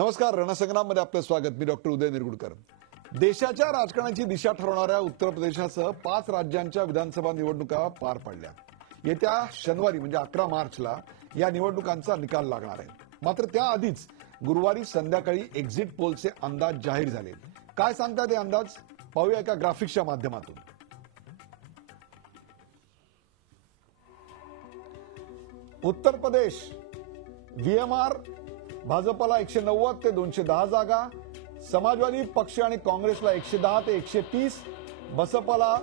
नमस्कार, रणसंग्राममध्ये आपलं स्वागत. मी डॉक्टर उदय निरगुडकर. देशाच्या राजकारणाची दिशा ठरवणाऱ्या उत्तर प्रदेशासह 5 राज्यांच्या विधानसभा निवडणुका पार पडल्या. येत्या शनिवारी म्हणजे 11 मार्चला या निवडणुकांचा निकाल लागणार आहे. मात्र त्याआधीच गुरुवारी संध्याकाळी एक्झिट पोलचे अंदाज जाहीर झाले. काय सांगतात हे अंदाज पाहूया एका ग्राफिक्सच्या माध्यमातून. उत्तर प्रदेश व्हीएमआर भाजपला 190 ते 210 जागा, समाजवादी पक्ष आणि काँग्रेसला 110 ते 130, बसपाला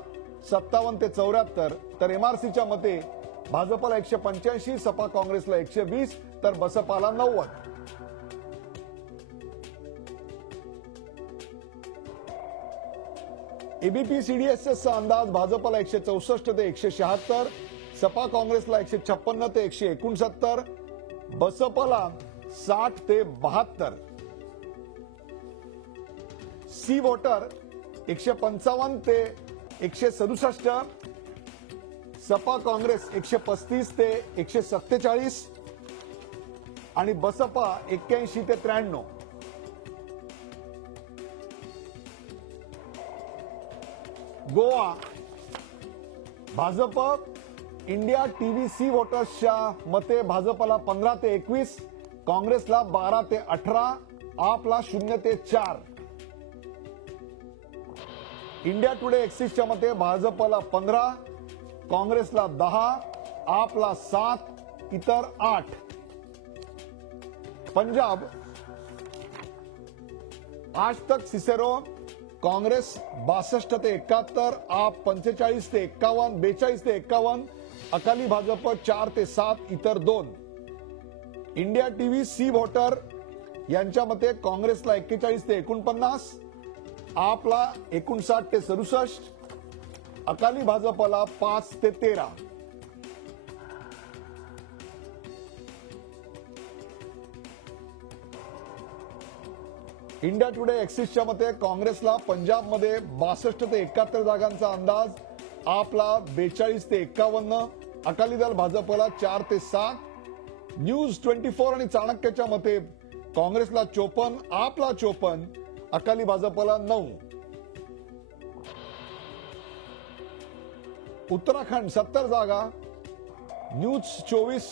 57 ते 74, तर एमआरसीच्या मते भाजपला 185, सपा काँग्रेसला 120 तर बसपाला 90. एबीपी सीडीएसचा अंदाज भाजपला 164 ते 176, सपा काँग्रेसला 156 ते 169, बसपाला 60 ते 72. सी वोटर 155 ते 167, सपा काँग्रेस 135 ते 147 आणि बसपा 81 ते 93. Goa Bhajap India TV C वोटर्सच्या मते भाजपला 15 ते 21, काँग्रेसला 12 ते 18, आपला 0 ते 4. इंडिया टुडे एक्सिसच्या मते भाजपला 15, काँग्रेसला 10, आपला 7, इतर 8. पंजाब आज तक सिसेरो काँग्रेस 62 ते 71, आप 45 ते 51, 42 ते 51, अकाली भाजप 4 ते 7, इतर 2. इंडिया टीव्ही सी वोटर यांच्या मते काँग्रेसला 41 ते 49, आपला 59 ते 67, अकाली भाजपला 5 ते 13. इंडिया टुडे एक्सिसच्या मते काँग्रेसला पंजाबमध्ये 62 ते 71 जागांचा अंदाज, आपला 42 ते 51, अकाली दल भाजपला 4 ते 7. न्यूज 24 आणि चाणक्यच्या मते काँग्रेसला 54, आपला 54, अकाली भाजपला 9. उत्तराखंड 70 जागा, न्यूज 24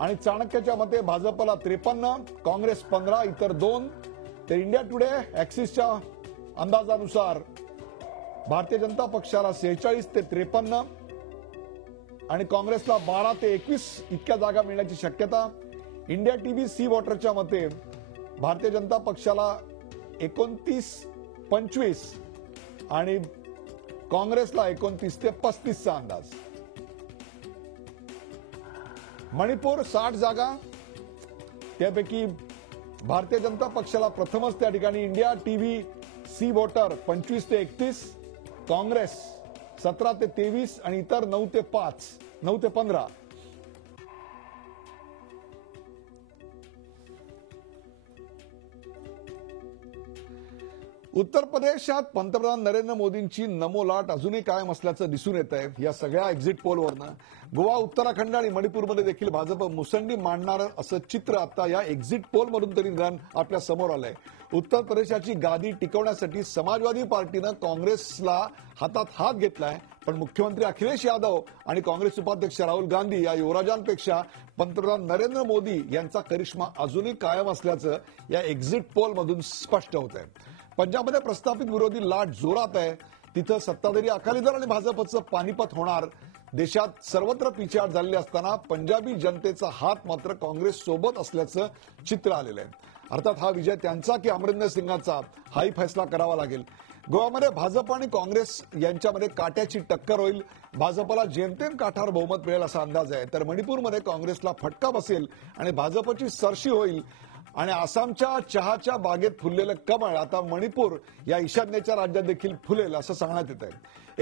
आणि चाणक्यच्या मते भाजपला 53, काँग्रेस 15, इतर 2. तर इंडिया टुडे ऍक्सिसच्या अंदाजानुसार भारतीय जनता पक्षाला 46 ते 53 आणि काँग्रेसला 12 ते 21 इतक्या जागा मिळण्याची शक्यता. इंडिया टीव्ही सी वोटरच्या मते भारतीय जनता पक्षाला 29-25 आणि काँग्रेसला 29 ते 35 चा अंदाज. मणिपूर 60 जागा, त्यापैकी भारतीय जनता पक्षाला प्रथमच त्या ठिकाणी इंडिया टीव्ही सी वोटर 25 ते 31, काँग्रेस 17 ते 23 आणि इतर 9 ते 15. उत्तर प्रदेशात पंतप्रधान नरेंद्र मोदींची नमो लाट अजूनही कायम असल्याचं दिसून येत आहे या सगळ्या एक्झिट पोलवरनं. गोवा, उत्तराखंड आणि मणिपूरमध्ये देखील भाजप मुसंडी मांडणार असं चित्र आता या एक्झिट पोलमधून तरी निदान आपल्या समोर आलंय. उत्तर प्रदेशाची गादी टिकवण्यासाठी समाजवादी पार्टीनं काँग्रेसला हातात हात घेतलाय, पण मुख्यमंत्री अखिलेश यादव आणि काँग्रेस उपाध्यक्ष राहुल गांधी या युवराजांपेक्षा पंतप्रधान नरेंद्र मोदी यांचा करिश्मा अजूनही कायम असल्याचं या एक्झिट पोलमधून स्पष्ट होत आहे. पंजाबमध्ये प्रस्थापित विरोधी लाट जोरात आहे. तिथं सत्ताधारी अकाली दल आणि भाजपचं पानिपत होणार. देशात सर्वत्र पिछेहाट झालेली असताना पंजाबी जनतेचा हात मात्र काँग्रेस सोबत असल्याचं चित्र आलेलं आहे. अर्थात हा विजय त्यांचा की अमरिंदर सिंगाचा हाही फैसला करावा लागेल. गोव्यामध्ये भाजप आणि काँग्रेस यांच्यामध्ये काट्याची टक्कर होईल. भाजपला जेमतेम काठावर बहुमत मिळेल असा अंदाज आहे, तर मणिपूरमध्ये काँग्रेसला फटका बसेल आणि भाजपची सरशी होईल. आणि आसामच्या चहाच्या बागेत फुललेलं कमळ आता मणिपूर या ईशान्येच्या राज्यात देखील फुलेल असं सांगण्यात येत आहे.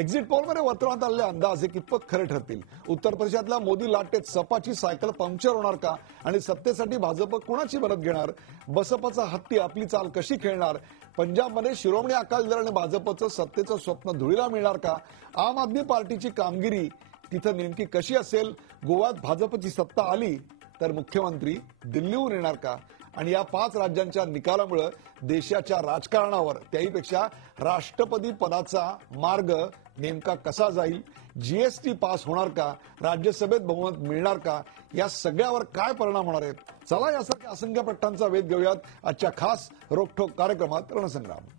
एक्झिट पोलमध्ये वर्तवण्यात आलेले अंदाज हे कितपत खरे ठरतील? उत्तर प्रदेशातल्या मोदी लाटेत सपाची सायकल पंक्चर होणार का? आणि सत्तेसाठी भाजप कुणाची मदत घेणार? बसपाचा हत्ती आपली चाल कशी खेळणार? पंजाबमध्ये शिरोमणी अकाली दल आणि भाजपचं सत्तेचं स्वप्न धुळीला मिळणार का? आम आदमी पार्टीची कामगिरी तिथं नेमकी कशी असेल? गोव्यात भाजपची सत्ता आली तर मुख्यमंत्री दिल्लीहून येणार का? आणि या 5 राज्यांच्या निकालामुळे देशाच्या राजकारणावर त्याहीपेक्षा राष्ट्रपती पदाचा मार्ग नेमका कसा जाईल, जीएसटी पास होणार का, राज्यसभेत बहुमत मिळणार का, या सगळ्यावर काय परिणाम होणार आहेत. चला यासारख्या असंख्य प्रश्नांचा वेध घेऊयात आजच्या खास रोखठोक कार्यक्रमात रणसंग्राम.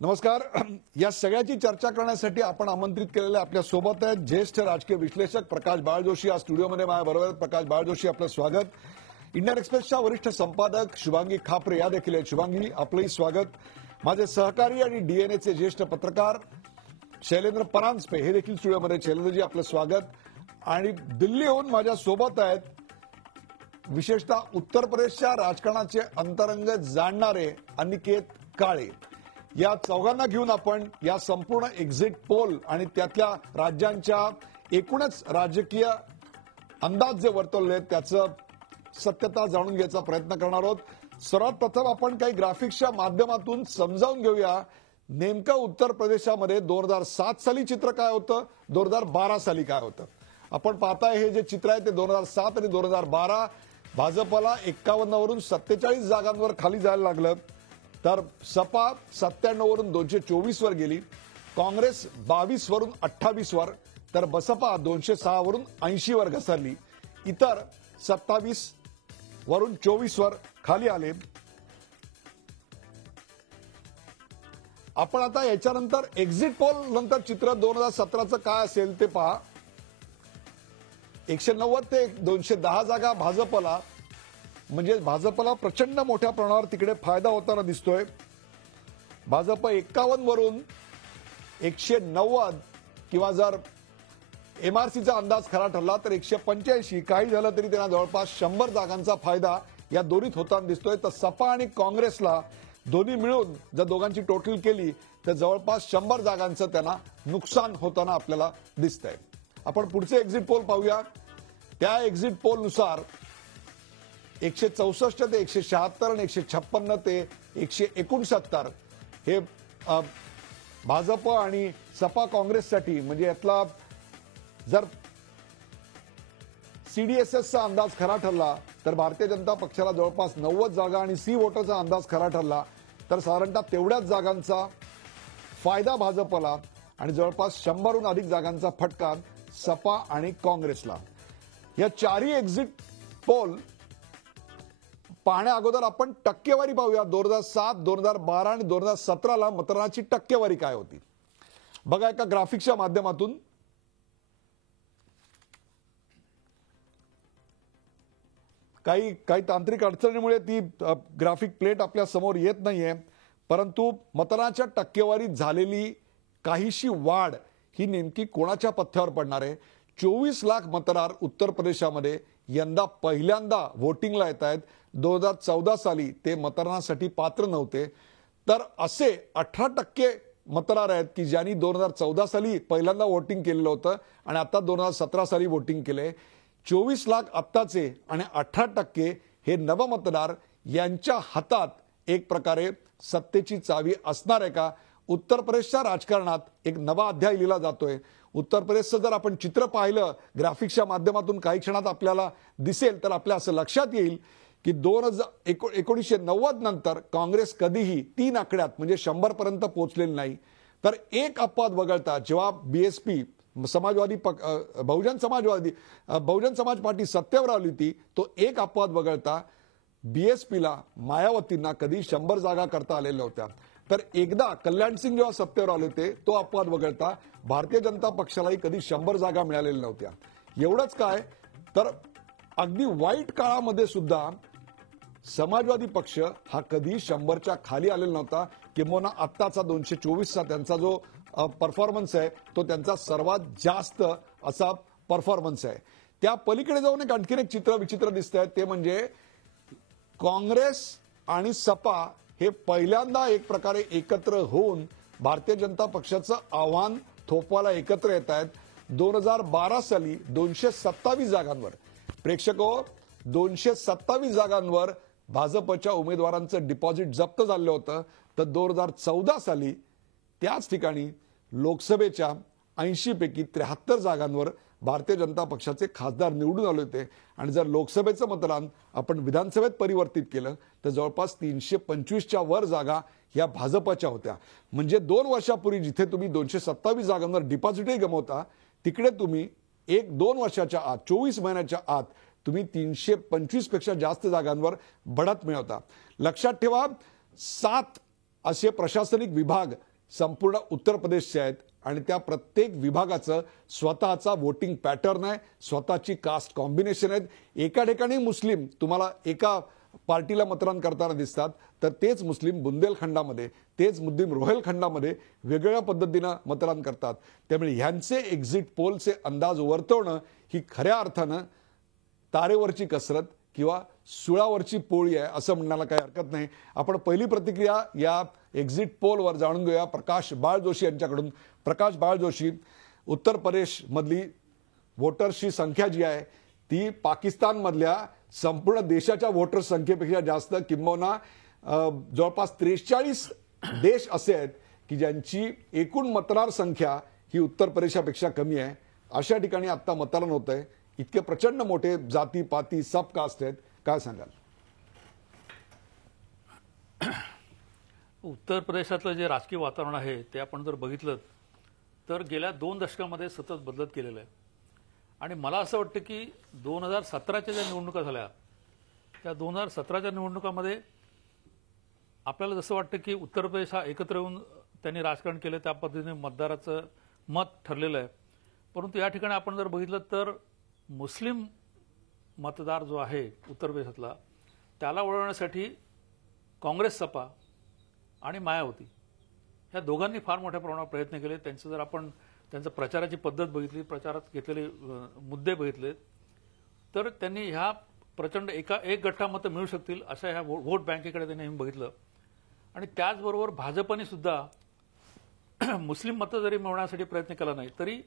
नमस्कार. या सगळ्याची चर्चा करण्यासाठी आपण आमंत्रित केलेले आपल्या सोबत आहेत ज्येष्ठ राजकीय विश्लेषक प्रकाश बाळ जोशी. आज स्टुडिओमध्ये माझ्याबरोबर प्रकाश बाळ जोशी, आपलं स्वागत. इंडियन एक्सप्रेसच्या वरिष्ठ संपादक शुभांगी खापरे या देखील आहेत. शुभांगी, आपलंही स्वागत. माझे सहकारी आणि डीएनएचे ज्येष्ठ पत्रकार शैलेंद्र परांजपे हे देखील स्टुडिओमध्ये. शैलेंद्रजी, आपलं स्वागत. आणि दिल्लीहून माझ्या सोबत आहेत विशेषतः उत्तर प्रदेशच्या राजकारणाचे अंतरंग जाणणारे अनिकेत काळे. या चौघांना घेऊन आपण या संपूर्ण एक्झिट पोल आणि त्यातल्या राज्यांच्या एकूणच राजकीय अंदाज जे वर्तवले त्याचं सत्यता जाणून घ्यायचा प्रयत्न करणार आहोत. सर्वात प्रथम आपण काही ग्राफिक्सच्या माध्यमातून समजावून घेऊया नेमकं उत्तर प्रदेशामध्ये 2007 साली चित्र काय होतं, 2012 साली काय होतं. आपण पाहताय हे जे चित्र आहे ते 2007 आणि 2012 भाजपला 51 वरून 47 जागांवर खाली जायला लागलं. तर सपा 97 वरून 224 वर गेली, काँग्रेस 22 वरून 28 वर, तर बसपा 206 वरून 80 वर घसरली. इतर 27 वरून 24 वर खाली आले. आपण आता याच्यानंतर एक्झिट पोल नंतर चित्र 2017चं काय असेल ते पहा. 190 ते 210 जागा भाजपला, म्हणजे भाजपला प्रचंड मोठ्या प्रमाणावर तिकडे फायदा होताना दिसतोय. भाजप 51 वरून 190 किंवा जर एमआरसीचा अंदाज खरा ठरला तर 185, काही झालं तरी त्यांना जवळपास 100 जागांचा फायदा या दोन्हीत होताना दिसतोय. तर सपा आणि काँग्रेसला दोन्ही मिळून जर दोघांची टोटल केली तर जवळपास 100 जागांचं त्यांना नुकसान होताना आपल्याला दिसतंय. आपण पुढचे एक्झिट पोल पाहूया. त्या एक्झिट पोलनुसार 164 ते 176 आणि 156 ते 169 हे भाजप आणि सपा काँग्रेससाठी, म्हणजे यातला जर सीडीएसएसचा अंदाज खरा ठरला तर भारतीय जनता पक्षाला जवळपास 90 जागा आणि सी वोटरचा अंदाज खरा ठरला तर साधारणतः तेवढ्याच जागांचा फायदा भाजपला आणि जवळपास 100हून अधिक जागांचा फटका सपा आणि काँग्रेसला. या चारही एक्झिट पोल पाहण्या अगोदर आपण टक्केवारी पाहूया. 2007, 2012 आणि 2017ला मतदानाची टक्केवारी काय होती बघा एका ग्राफिक्सच्या माध्यमातून. काही तांत्रिक अडचणीमुळे ती ग्राफिक प्लेट आपल्या समोर येत नाहीये, परंतु मतदानाच्या टक्केवारीत झालेली काहीशी वाढ ही नेमकी कोणाच्या पथ्यावर पडणार आहे. 24 लाख मतदार उत्तर प्रदेशामध्ये यंदा पहिल्यांदा व्होटिंगला येत आहेत. 2014 साली ते मतदानासाठी पात्र नव्हते. तर असे 18% मतदार आहेत की ज्यांनी 2014 साली पहिल्यांदा वोटिंग केलेलं होतं आणि आता 2017 साली वोटिंग केले. 24 लाख आत्ताचे आणि 18% हे नवमतदार यांच्या हातात एक प्रकारे सत्तेची चावी असणार आहे का. उत्तर प्रदेशच्या राजकारणात एक नवा अध्याय लिहिला जातोय. उत्तर प्रदेशचं जर आपण चित्र पाहिलं ग्राफिक्सच्या माध्यमातून काही क्षणात आपल्याला दिसेल तर आपल्या असं लक्षात येईल की 1990 नंतर काँग्रेस कधीही 3 आकड्यात म्हणजे 100 पर्यंत पोहोचलेली नाही. तर एक अपवाद वगळता जेव्हा बीएसपी बहुजन समाज पार्टी सत्तेवर आली होती तो एक अपवाद वगळता बीएसपीला मायावतींना कधी 100 जागा करता आलेल्या नव्हत्या. तर एकदा कल्याण सिंग जेव्हा सत्तेवर आले होते तो अपवाद वगळता भारतीय जनता पक्षालाही कधी 100 जागा मिळालेल्या नव्हत्या. एवढंच काय तर अगदी वाईट काळामध्ये सुद्धा समाजवादी पक्ष हा कधी 100च्या खाली आलेला नव्हता. किंबहुना आत्ताचा 224चा त्यांचा जो परफॉर्मन्स आहे तो त्यांचा सर्वात जास्त असा परफॉर्मन्स आहे. त्या पलीकडे जाऊन एक आणखीन एक चित्र विचित्र दिसत आहे ते म्हणजे काँग्रेस आणि सपा हे पहिल्यांदा एक प्रकारे एकत्र होऊन भारतीय जनता पक्षाचं आव्हान थोपवायला एकत्र येत आहेत. 2012 साली 227 जागांवर प्रेक्षको 227 जागांवर भाजपच्या उमेदवारांचं डिपॉझिट जप्त झालं होतं, तर 2014 साली त्याच ठिकाणी लोकसभेच्या 80 पैकी 73 जागांवर भारतीय जनता पक्षाचे खासदार निवडून आले होते. आणि जर लोकसभेचं मतदान आपण विधानसभेत परिवर्तित केलं तर जवळपास 325च्या वर जागा या भाजपच्या होत्या. म्हणजे 2 वर्षापूर्वी जिथे तुम्ही 227 जागांवर डिपॉझिटही गमावता, तिकडे तुम्ही 1-2 वर्षाच्या आत 24 महिन्याच्या आत तुम्ही 325 पेक्षा जास्त जागांवर बढत मिळवता. लक्षात ठेवा, 7 असे प्रशासनिक विभाग संपूर्ण उत्तर प्रदेशचे आहेत आणि त्या प्रत्येक विभागाचं स्वतःचा वोटिंग पॅटर्न आहे, स्वतःची कास्ट कॉम्बिनेशन आहेत. एका ठिकाणी मुस्लिम तुम्हाला एका पार्टीला मतदान करताना दिसतात, तर तेच मुस्लिम बुंदेलखंडामध्ये, तेच मुस्लिम रोहेलखंडामध्ये वेगवेगळ्या पद्धतीनं मतदान करतात. त्यामुळे ह्यांचे एक्झिट पोलचे अंदाज वर्तवणं ही खऱ्या अर्थानं तारेवरची कसरत किंवा सुळावरची पोळी आहे असं म्हणण्याला काही हरकत नाही. आपण पहिली प्रतिक्रिया या एक्झिट पोलवर जाणून घेऊया प्रकाश बाळ जोशी यांच्याकडून. प्रकाश बाळ जोशी, उत्तर प्रदेश मधली वोटर्सची संख्या जी आहे ती पाकिस्तानमधल्या संपूर्ण देशाच्या वोटर संख्येपेक्षा जास्त, किंबहुना जवळपास 43 देश असे आहेत की ज्यांची एकूण मतदार संख्या ही उत्तर प्रदेशापेक्षा कमी आहे. अशा ठिकाणी आता मतदान होत आहे. इतके प्रचंड मोठे जाती पाती सब कास्ट आहेत. काय सांगाल? उत्तर प्रदेशातलं जे राजकीय वातावरण आहे ते आपण जर बघितलं तर गेल्या 2 दशकामध्ये सतत बदलत गेलेलं आहे. आणि मला असं वाटतं की 2017च्या ज्या निवडणुका झाल्या त्या 2017च्या निवडणुकामध्ये आपल्याला जसं वाटतं की उत्तर प्रदेश हा एकत्र येऊन त्यांनी राजकारण केलं, त्या पद्धतीने मतदाराचं मत ठरलेलं आहे. परंतु या ठिकाणी आपण जर बघितलं तर मुस्लिम मतदार जो आहे उत्तर प्रदेशातला त्याला वळवण्यासाठी काँग्रेस सपा आणि मायावती ह्या दोघांनी फार मोठ्या प्रमाणावर प्रयत्न केले. त्यांचं जर आपण त्यांचं प्रचाराची पद्धत बघितली, प्रचारात घेतलेले मुद्दे बघितले, तर त्यांनी ह्या प्रचंड एक गठ्ठा मतं मिळू शकतील अशा ह्या व्होट बँकेकडे त्यांनी बघितलं. आणि त्याचबरोबर भाजपने सुद्धा मुस्लिम मतं जरी मिळवण्यासाठी प्रयत्न केला नाही तरी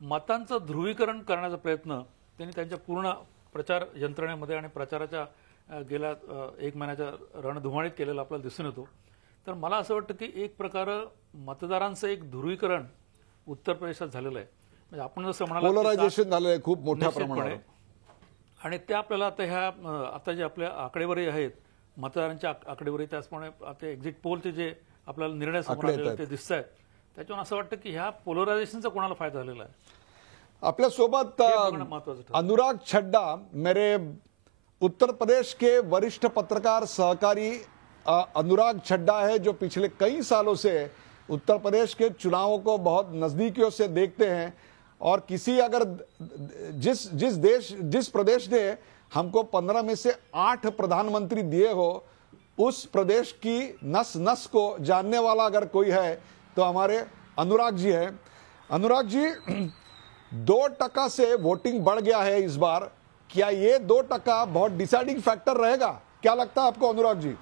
मतांचं ध्रुवीकरण करण्याचा प्रयत्न त्यांनी त्यांच्या पूर्ण प्रचार यंत्रणेमध्ये आणि प्रचाराच्या गेल्या 1 महिन्याच्या रणधुमाळीत केलेलं आपल्याला दिसून येतो. तर मला असं वाटतं की एक प्रकारे मतदारांचं एक ध्रुवीकरण उत्तर प्रदेशात झालेलं आहे. म्हणजे आपण जसं म्हणाला पोलरायझेशन झालंय खूप मोठ्या प्रमाणावर. आणि ते आपल्याला आता जे आपल्या आकडेवारी आहेत मतदारांच्या आकडेवारी, त्याचप्रमाणे आता एक्झिट पोलचे जे आपल्याला निर्णय समोर आलेले ते दिसत आहेत, त्याच्यावर असं वाटतं की ह्या पोलरायझेशनचा कोणाला फायदा झालेला आहे. आपल्या सोबत अनुराग छड्डा, मेरे उत्तर प्रदेश के वरिष्ठ पत्रकार सहकारी अनुराग छड्डा है, जो पिछले कई सालों से उत्तर प्रदेश के चुनावों को बहुत नजदीकियों से देखते हैं. और किसी अगर जिस प्रदेश ने हमको 15 में से 8 प्रधानमंत्री दिए हो, उस प्रदेश की नस नस को जानने वाला अगर कोई है तो हमारे अनुराग जी है. अनुराग जी, 2% से वोटिंग बढ़ गया है इस बार. क्या ये 2% बहुत डिसाइडिंग फैक्टर रहेगा? क्या लगता है आपको अनुराग जी?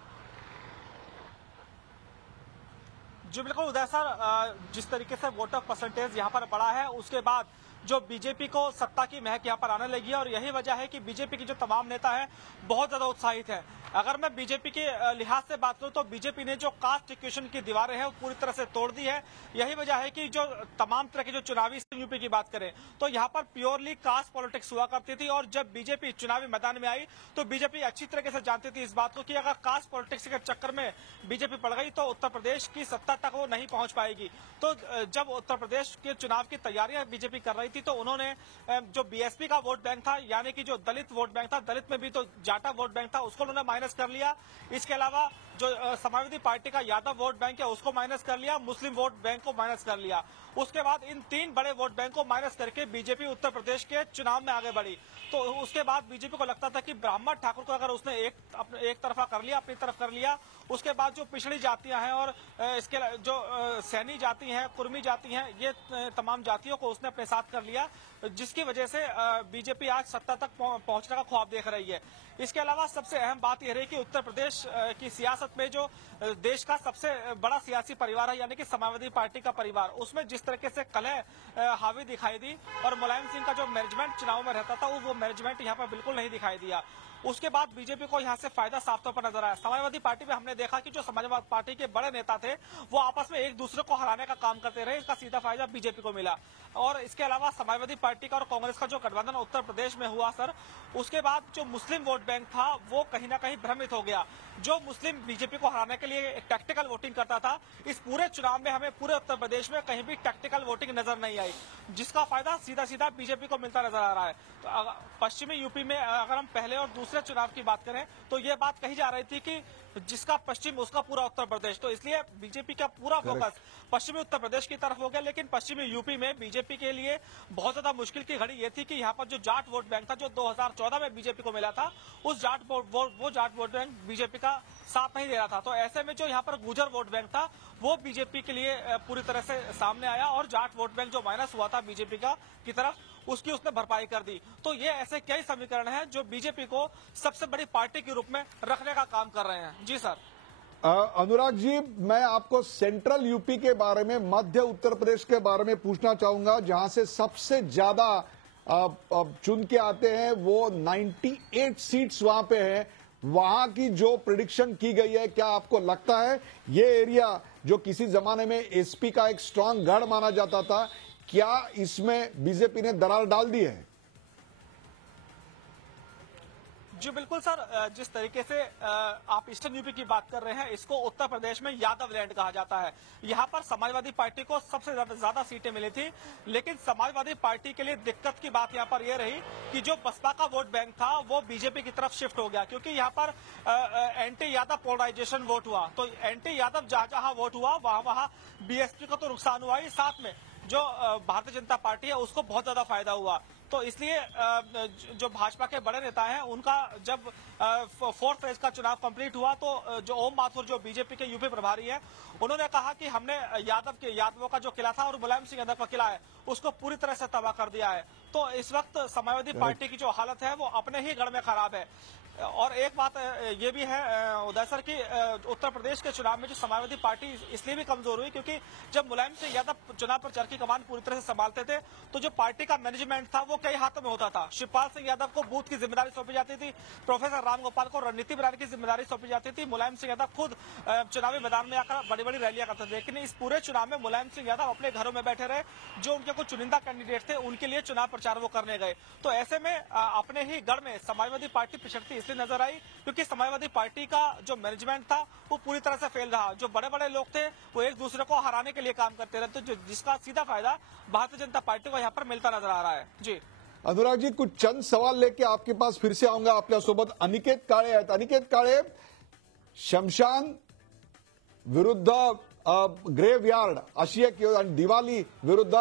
जी बिल्कुल उदय सर, जिस तरीके से वोटर परसेंटेज यहाँ पर बढ़ा है उसके बाद जो बीजेपी को सत्ता की महक यहाँ पर आने लगी है और यही वजह है कि बीजेपी के जो तमाम नेता हैं बहुत ज्यादा उत्साहित हैं। अगर मैं बीजेपी के लिहाज से बात करूं तो बीजेपी ने जो कास्ट इक्वेशन की दीवारें हैं वो पूरी तरह से तोड़ दी है। यही वजह है कि जो तमाम तरह के जो चुनावी यूपी की बात करें तो यहाँ पर प्योरली कास्ट पॉलिटिक्स हुआ करती थी और जब बीजेपी चुनावी मैदान में आई तो बीजेपी अच्छी तरीके से जानती थी इस बात को कि अगर कास्ट पॉलिटिक्स के चक्कर में बीजेपी पड़ गई तो उत्तर प्रदेश की सत्ता तक वो नहीं पहुंच पाएगी। तो जब उत्तर प्रदेश के चुनाव की तैयारियां बीजेपी कर रही थी तो उन्होंने जो बीएसपी का वोट बैंक था, यानी कि जो दलित वोट बैंक था, दलित में भी तो जाटा वोट बैंक था, उसको उन्होंने माइनस कर लिया। इसके अलावा जो समाजवादी पार्टी का यादव वोट बैंक है उसको माइनस कर लिया, मुस्लिम वोट बैंक को माइनस कर लिया। उसके बाद इन 3 बड़े वोट बैंक को माइनस करके बीजेपी उत्तर प्रदेश के चुनाव में आगे बढ़ी। तो उसके बाद बीजेपी को लगता था कि ब्राह्मण ठाकुर को अगर उसने एक तरफा कर लिया, अपनी तरफ कर लिया, उसके बाद जो पिछड़ी जातियां हैं और इसके जो सैनी जाति हैं, कुर्मी जाति हैं, ये तमाम जातियों को उसने अपने साथ कर लिया, जिसकी वजह से बीजेपी आज सत्ता तक पहुंचने का ख्वाब देख रही है। इसके अलावा सबसे अहम बात यह रही कि उत्तर प्रदेश की सियासत में जो देश का सबसे बड़ा सियासी परिवार है, यानी कि समाजवादी पार्टी का परिवार, उसमें जिस तरीके से कलह हावी दिखाई दी और मुलायम सिंह का जो मैनेजमेंट चुनाव में रहता था वो मैनेजमेंट यहाँ पर बिल्कुल नहीं दिखाई दिया। उसके बाद बीजेपी को यहाँ से फायदा साफ तौर पर नजर आया। समाजवादी पार्टी में हमने देखा कि जो समाजवादी पार्टी के बड़े नेता थे वो आपस में एक दूसरे को हराने का काम करते रहे, इसका सीधा फायदा बीजेपी को मिला। और इसके अलावा समाजवादी पार्टी का और कांग्रेस का जो गठबंधन उत्तर प्रदेश में हुआ सर, उसके बाद जो मुस्लिम वोट बैंक था वो कहीं ना कहीं भ्रमित हो गया। जो मुस्लिम बीजेपी को हराने के लिए टैक्टिकल वोटिंग करता था, इस पूरे चुनाव में हमें पूरे उत्तर प्रदेश में कहीं भी टैक्टिकल वोटिंग नजर नहीं आई, जिसका फायदा सीधा सीधा बीजेपी को मिलता नजर आ रहा है। तो पश्चिमी यूपी में अगर हम पहले और दूसरे चुनाव की बात करें तो ये बात कही जा रही थी कि जिसका पश्चिम उसका पूरा उत्तर प्रदेश, तो इसलिए बीजेपी का पूरा फोकस पश्चिमी उत्तर प्रदेश की तरफ हो गया। लेकिन पश्चिमी यूपी में बीजेपी के लिए बहुत ज्यादा मुश्किल की घड़ी ये थी कि यहाँ पर जो जाट वोट बैंक था जो 2014 में बीजेपी को मिला था, उस जाट वोट बैंक बीजेपी का साथ नहीं दे रहा था। तो ऐसे में जो यहाँ पर गुर्जर वोट बैंक था वो बीजेपी के लिए पूरी तरह से सामने आया और जाट वोट बैंक जो माइनस हुआ था बीजेपी का की तरफ, उसकी उसने भरपाई कर दी। तो ये ऐसे कई समीकरण हैं जो बीजेपी को सबसे बड़ी पार्टी के रूप में रखने का काम कर रहे हैं। जी सर। अनुराग जी, मैं आपको सेंट्रल यूपी के बारे में, मध्य उत्तर प्रदेश के बारे में पूछना चाहूंगा, जहां से सबसे ज्यादा चुन के आते हैं, वो 98 सीट्स वहां पे है। वहां की जो प्रिडिक्शन की गई है, क्या आपको लगता है ये एरिया जो किसी जमाने में एसपी का एक स्ट्रांग गढ़ माना जाता था, क्या इसमें बीजेपी ने दरार डाल दी है? जी बिल्कुल सर, जिस तरीके से आप ईस्टर्न यूपी की बात कर रहे हैं, इसको उत्तर प्रदेश में यादव लैंड कहा जाता है। यहाँ पर समाजवादी पार्टी को सबसे ज्यादा सीटें मिली थी, लेकिन समाजवादी पार्टी के लिए दिक्कत की बात यहाँ पर यह रही कि जो बसपा का वोट बैंक था वो बीजेपी की तरफ शिफ्ट हो गया, क्योंकि यहाँ पर एंटी यादव पोलराइजेशन वोट हुआ। तो एंटी यादव जहां वोट हुआ वहां बीएसपी को तो नुकसान हुआ ही, साथ में जो भारतीय जनता पार्टी है उसको बहुत ज्यादा फायदा हुआ। तो इसलिए जो भाजपा के बड़े नेता हैं उनका जब फोर्थ फेज का चुनाव कंप्लीट हुआ तो जो ओम माथुर जो बीजेपी के यूपी प्रभारी हैं, उन्होंने कहा कि हमने यादवों का जो किला था और मुलायम सिंह यादव का किला है उसको पूरी तरह से तबाह कर दिया है। तो इस वक्त समाजवादी पार्टी की जो हालत है वो अपने ही गढ़ में खराब है। और एक बात ये भी है उदय सर की उत्तर प्रदेश के चुनाव में जो समाजवादी पार्टी इसलिए भी कमजोर हुई क्योंकि जब मुलायम सिंह यादव चुनाव प्रचार की कमान पूरी तरह से संभालते थे तो जो पार्टी का मैनेजमेंट था वो कई हाथों में होता था। शिवपाल सिंह यादव को बूथ की जिम्मेदारी सौंपी जाती थी, प्रोफेसर राम गोपाल को रणनीति बनाने की जिम्मेदारी सौंपी जाती थी, मुलायम सिंह यादव खुद चुनावी मैदान में आकर बड़ी बड़ी रैलियां करते थे। लेकिन इस पूरे चुनाव में मुलायम सिंह यादव अपने घरों में बैठे रहे, जो उनके कुछ चुनिंदा कैंडिडेट थे उनके लिए चुनाव प्रचार वो करने गए। तो ऐसे में अपने ही गढ़ में समाजवादी पार्टी पिछड़ती इसलिए नजर आई क्योंकि समाजवादी पार्टी का जो मैनेजमेंट था वो पूरी तरह से फेल रहा। जो बड़े बड़े लोग थे वो एक दूसरे को हराने के लिए काम करते रहे, तो जिसका सीधा फायदा भारतीय जनता पार्टी को यहाँ पर मिलता नजर आ रहा है। जी अनुराग जी, कुछ चंद सवाल लेके आपके पास फिर से आऊंगा। आपल्यासोबत अनिकेत काळे आहेत। अनिकेत काळे, शमशान विरुद्ध ग्रेव्हयार्ड अशी एक आणि दिवाळी विरुद्ध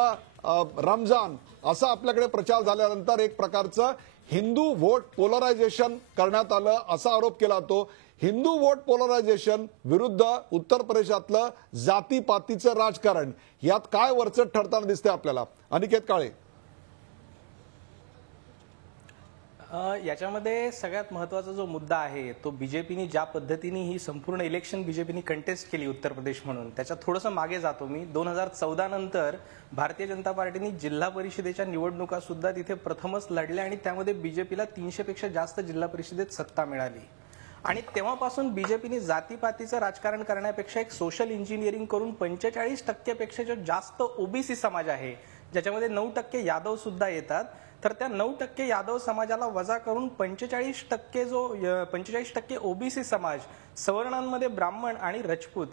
रमजान असा आपल्याकडे प्रचार झाल्यानंतर एक प्रकारचं हिंदू वोट पोलरायझेशन करण्यात आलं असा आरोप केला तो। हिंदू वोट पोलरायझेशन विरुद्ध उत्तर प्रदेशातलं जातीपातीचं राजकारण, यात काय वरचढ ठरताना दिसते आपल्याला? अनिकेत काळे, याच्यामध्ये सगळ्यात महत्त्वाचा जो मुद्दा आहे तो बीजेपीने ज्या पद्धतीने ही संपूर्ण इलेक्शन बीजेपीने कंटेस्ट केली उत्तर प्रदेश म्हणून, त्याच्यात थोडंसं मागे जातो मी। 2014 नंतर भारतीय जनता पार्टीने जिल्हा परिषदेच्या निवडणुका सुद्धा तिथे प्रथमच लढल्या आणि त्यामध्ये बीजेपीला 300 पेक्षा जास्त जिल्हा परिषदेत सत्ता मिळाली। आणि तेव्हापासून बीजेपीने जातीपातीचं राजकारण करण्यापेक्षा एक सोशल इंजिनिअरिंग करून 45% पेक्षा जो जास्त ओबीसी समाज आहे, ज्याच्यामध्ये 9% यादव सुद्धा येतात, तर त्या 9% यादव समाजाला वजा करून 45% ओबीसी समाज, सवर्णांमध्ये ब्राह्मण आणि राजपूत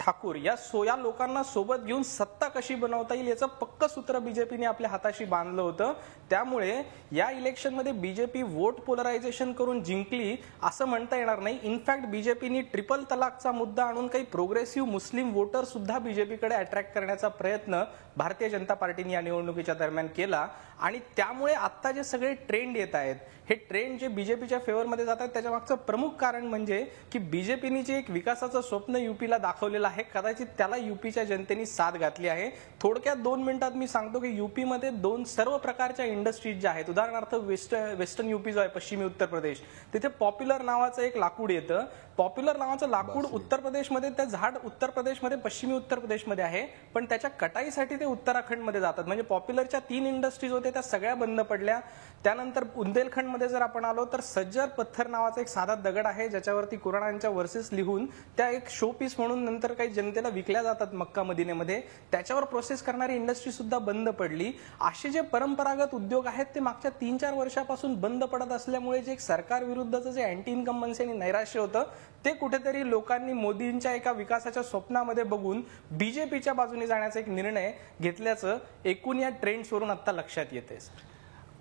ठाकूर या लोकांना सोबत घेऊन सत्ता कशी बनवता येईल याचं पक्क सूत्र बीजेपीने आपल्या हाताशी बांधलं होतं। त्यामुळे या इलेक्शनमध्ये बीजेपी वोट पोलरायझेशन करून जिंकली असं म्हणता येणार नाही। इनफॅक्ट बीजेपीने ट्रिपल तलाकचा मुद्दा आणून काही प्रोग्रेसिव्ह मुस्लिम वोटर सुद्धा बीजेपीकडे अट्रॅक्ट करण्याचा प्रयत्न भारतीय जनता पार्टीने या निवडणुकीच्या दरम्यान केला आणि त्यामुळे आता जे सगळे ट्रेंड येत आहेत, हे ट्रेंड जे बीजेपीच्या फेवरमध्ये जात आहेत, त्याच्या मागचं प्रमुख कारण म्हणजे की बीजेपीने जे एक विकासाचं स्वप्न यूपीला दाखवलेलं आहे, कदाचित त्याला यूपीच्या जनतेने साथ घातली आहे। थोडक्यात 2 मिनिटात मी सांगतो की यूपीमध्ये सर्व प्रकारच्या इंडस्ट्रीज ज्या आहेत, उदाहरणार्थ वेस्टर्न यूपी जो आहे, पश्चिमी उत्तर प्रदेश, तिथे पॉप्युलर नावाचं एक लाकूड येतं, पॉप्युलर नावाचं लाकूड उत्तर प्रदेशमध्ये, त्या झाड उत्तर प्रदेशमध्ये, पश्चिमी उत्तर प्रदेशमध्ये आहे, पण त्याच्या कटाईसाठी ते उत्तराखंडमध्ये जातात. म्हणजे पॉप्युलरच्या 3 इंडस्ट्रीज होत्या त्या सगळ्या बंद पडल्या. त्यानंतर बुंदेलखंडमध्ये जर आपण आलो तर सज्जर पत्थर नावाचा एक साधा दगड आहे ज्याच्यावरती कुराणांच्या वर्सेस लिहून त्या एक शो पीस म्हणून नंतर काही जनतेला विकल्या जातात मक्का मदिनेमध्ये, त्याच्यावर प्रोसेस करणारी इंडस्ट्री सुद्धा बंद पडली. असे जे परंपरागत उद्योग आहेत ते मागच्या 3-4 वर्षापासून बंद पडत असल्यामुळे जे एक सरकार विरुद्धचं जे अँटी इन्कम्बन्सी आणि नैराश्य होतं ते कुठेतरी लोकांनी मोदींच्या एका विकासाच्या स्वप्नामध्ये बघून बीजेपीच्या बाजूने जाण्याचा एक निर्णय घेतल्याचं एकूण या ट्रेंड्सवरून आता लक्षात येते.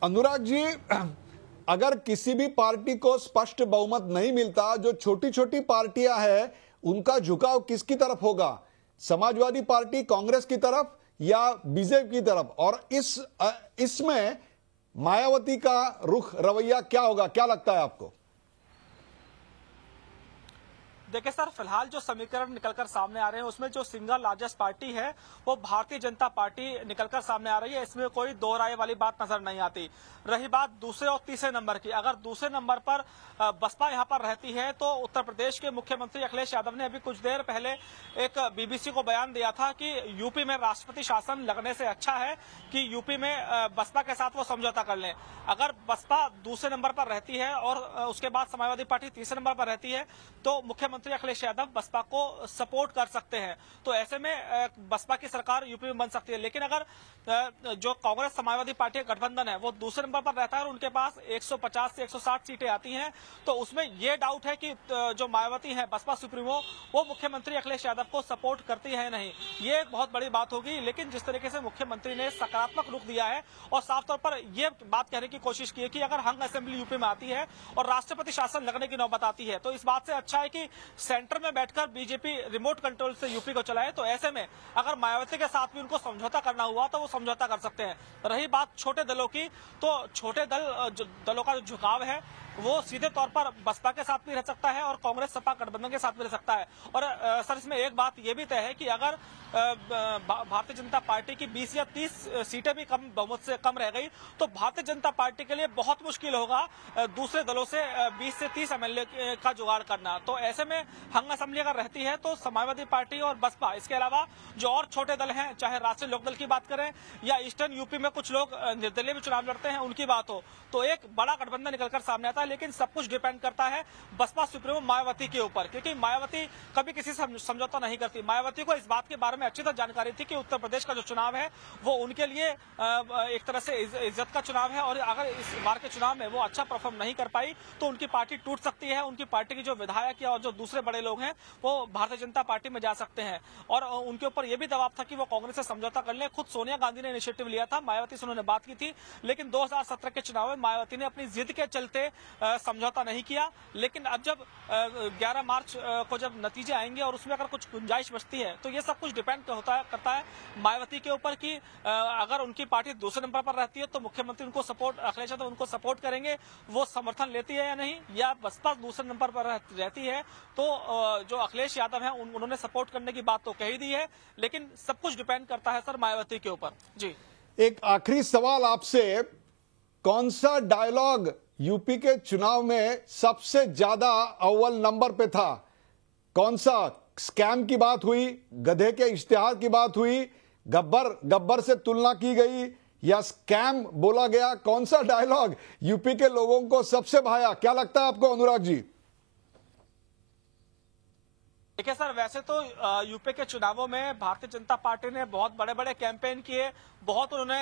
अनुराग जी, अगर किसी भी पार्टी को स्पष्ट बहुमत नहीं मिलता, जो छोटी छोटी पार्टियां हैं उनका झुकाव किसकी तरफ होगा? समाजवादी पार्टी कांग्रेस की तरफ या बीजेपी की तरफ? और इसमें मायावती का रुख रवैया क्या होगा, क्या लगता है आपको? देखिए सर, फिलहाल जो समीकरण निकलकर सामने आ रहे हैं उसमें जो सिंगल लार्जेस्ट पार्टी है वो भारतीय जनता पार्टी निकलकर सामने आ रही है. इसमें कोई दो राय वाली बात नजर नहीं आती. रही बात दूसरे और तीसरे नंबर की, अगर दूसरे नंबर पर बसपा यहां पर रहती है तो उत्तर प्रदेश के मुख्यमंत्री अखिलेश यादव ने अभी कुछ देर पहले एक बीबीसी को बयान दिया था कि यूपी में राष्ट्रपति शासन लगने से अच्छा है कि यूपी में बसपा के साथ वो समझौता कर लें. अगर बसपा दूसरे नंबर पर रहती है और उसके बाद समाजवादी पार्टी तीसरे नंबर पर रहती है तो मुख्यमंत्री अखिलेश यादव बसपा को सपोर्ट कर सकते हैं. तो ऐसे में बसपा की सरकार यूपी में बन सकती है. लेकिन अगर जो कांग्रेस समाजवादी पार्टी का गठबंधन है वो दूसरे नंबर पर रहता है और उनके पास 150 से 160 सीटें आती हैं तो उसमें ये डाउट है कि जो मायावती है बसपा सुप्रीमो वो मुख्यमंत्री अखिलेश यादव को सपोर्ट करती है नहीं. ये एक बहुत बड़ी बात होगी. लेकिन जिस तरीके से मुख्यमंत्री ने सकारात्मक रुख दिया है और साफ तौर पर यह बात कहने की कोशिश की है कि अगर हंग असेंबली यूपी में आती है और राष्ट्रपति शासन लगने की नौबत आती है तो इस बात से अच्छा है कि सेंटर में बैठकर बीजेपी रिमोट कंट्रोल से यूपी को चलाए. तो ऐसे में अगर मायावती के साथ भी उनको समझौता करना हुआ तो वो समझौता कर सकते हैं. रही बात छोटे दलों की, तो छोटे दलों का जो झुकाव है वो सीधे तौर पर बसपा के साथ भी रह सकता है और कांग्रेस सपा गठबंधन के साथ भी रह सकता है. और सर, इसमें एक बात ये भी तय है कि अगर भारतीय जनता पार्टी की 20 या 30 सीटें भी कम बहुमत से कम रह गई तो भारतीय जनता पार्टी के लिए बहुत मुश्किल होगा दूसरे दलों से 20 से 30 एमएलए का जुगाड़ करना. तो ऐसे में हंग असेंबली अगर रहती है तो समाजवादी पार्टी और बसपा, इसके अलावा जो और छोटे दल हैं, चाहे राष्ट्रीय लोकदल की बात करें या ईस्टर्न यूपी में कुछ लोग निर्दलीय भी चुनाव लड़ते हैं, उनकी बात हो, तो एक बड़ा गठबंधन निकलकर सामने आता है. लेकिन सब कुछ डिपेंड करता है बसपा सुप्रीमो मायावती के ऊपर, क्योंकि मायावती कभी किसी से समझौता नहीं करती. मायावती को इस बात के बारे में अच्छी तरह जानकारी थी कि उत्तर प्रदेश का जो चुनाव है वो उनके लिए एक तरह से इज्जत का चुनाव है और अगर इस बार के चुनाव में वो अच्छा परफॉर्म नहीं कर पाई तो उनकी पार्टी टूट सकती है. उनकी पार्टी के जो विधायक या और जो दूसरे बड़े लोग हैं वो भारतीय जनता पार्टी में जा सकते हैं. और उनके ऊपर यह भी दबाव था कि वो कांग्रेस से समझौता कर ले. खुद सोनिया गांधी ने इनिशिएटिव लिया था, मायावती से उन्होंने बात की थी, लेकिन 2017 के चुनाव में मायावती ने अपनी जिद के चलते समझौता नहीं किया. लेकिन अब जब 11 मार्च को जब नतीजे आएंगे और उसमें अगर कुछ गुंजाइश बचती है तो ये सब कुछ डिपेंड करता है मायावती के ऊपर कि अगर उनकी पार्टी दूसरे नंबर पर रहती है तो मुख्यमंत्री उनको सपोर्ट, अखिलेश यादव उनको सपोर्ट करेंगे, वो समर्थन लेती है या नहीं, या बसपा दूसरे नंबर पर रहती है तो जो अखिलेश यादव हैं उन्होंने सपोर्ट करने की बात तो कह ही दी है. लेकिन सब कुछ डिपेंड करता है सर मायावती के ऊपर. जी, एक आखिरी सवाल आपसे, कौन सा डायलॉग यूपी के चुनाव में सबसे ज्यादा अव्वल नंबर पे था? कौन सा? स्कैम की बात हुई, गधे के इश्तिहार की बात हुई, गब्बर से तुलना की गई या स्कैम बोला गया? कौन सा डायलॉग यूपी के लोगों को सबसे भाया? क्या लगता है आपको अनुराग जी? देखिए सर, वैसे तो यूपी के चुनावों में भारतीय जनता पार्टी ने बहुत बड़े बड़े कैंपेन किए, बहुत उन्होंने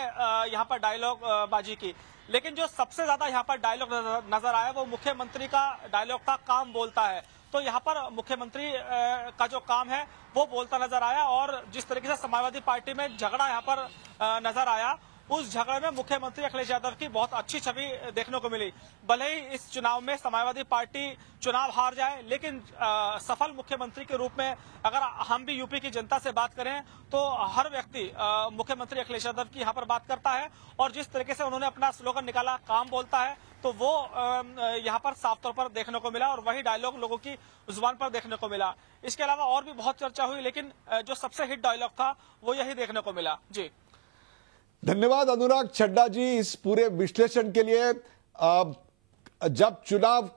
यहाँ पर डायलॉग बाजी की, लेकिन जो सबसे ज्यादा यहाँ पर डायलॉग नजर आया वो मुख्यमंत्री का डायलॉग था, काम बोलता है. तो यहाँ पर मुख्यमंत्री का जो काम है वो बोलता नजर आया. और जिस तरीके से समाजवादी पार्टी में झगड़ा यहाँ पर नजर आया, उस झगड़े में मुख्यमंत्री अखिलेश यादव की बहुत अच्छी छवि देखने को मिली. भले ही इस चुनाव में समाजवादी पार्टी चुनाव हार जाए, लेकिन सफल मुख्यमंत्री के रूप में अगर हम भी यूपी की जनता से बात करें तो हर व्यक्ति मुख्यमंत्री अखिलेश यादव की यहाँ पर बात करता है. और जिस तरीके से उन्होंने अपना स्लोगन निकाला, काम बोलता है, तो वो यहाँ पर साफ तौर पर देखने को मिला और वही डायलॉग लोगों की जुबान पर देखने को मिला. इसके अलावा और भी बहुत चर्चा हुई, लेकिन जो सबसे हिट डायलॉग था वो यही देखने को मिला. जी, धन्यवाद अनुराग चड्ढा जी इस पूरे विश्लेषण के लिए. जब चुनाव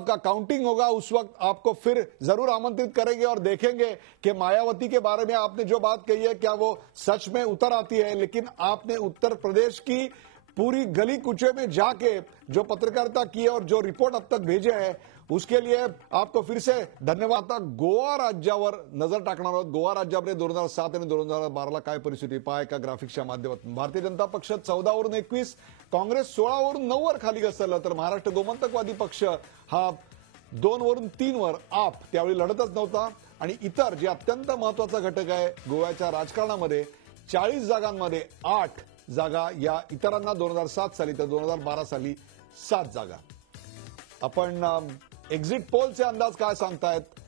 का काउंटिंग होगा उस वक्त आपको फिर जरूर आमंत्रित करेंगे और देखेंगे कि मायावती के बारे में आपने जो बात कही है क्या वो सच में उतर आती है। लेकिन आपने उत्तर प्रदेश की पूरी गली कुचे में जाके जो पत्रकारिता की है और जो रिपोर्ट अब तक भेजे हैं उसके लिए आपको फिर से धन्यवाद। आता गोवा राज्यावर नजर टाकणार आहोत। गोवा राज्यामध्ये 2007 आणि 2012ला काय परिस्थिती पाय का ग्राफिक्सच्या माध्यमातून भारतीय जनता पक्ष 14 वरून 21, काँग्रेस 16 वरून 9 वर खाली घसरलं, तर महाराष्ट्र गोमंतकवादी पक्ष हा 2 वरून 3 वर आप त्यावेळी लढतच नव्हता। आणि इतर जे अत्यंत महत्वाचा घटक आहे गोव्याच्या राजकारणामध्ये 40 जागांमध्ये 8 जागा या इतरांना 2007 साली तर 2012 साली 7 जागा। आपण एक्झिट पोलचे अंदाज काय सांगतायत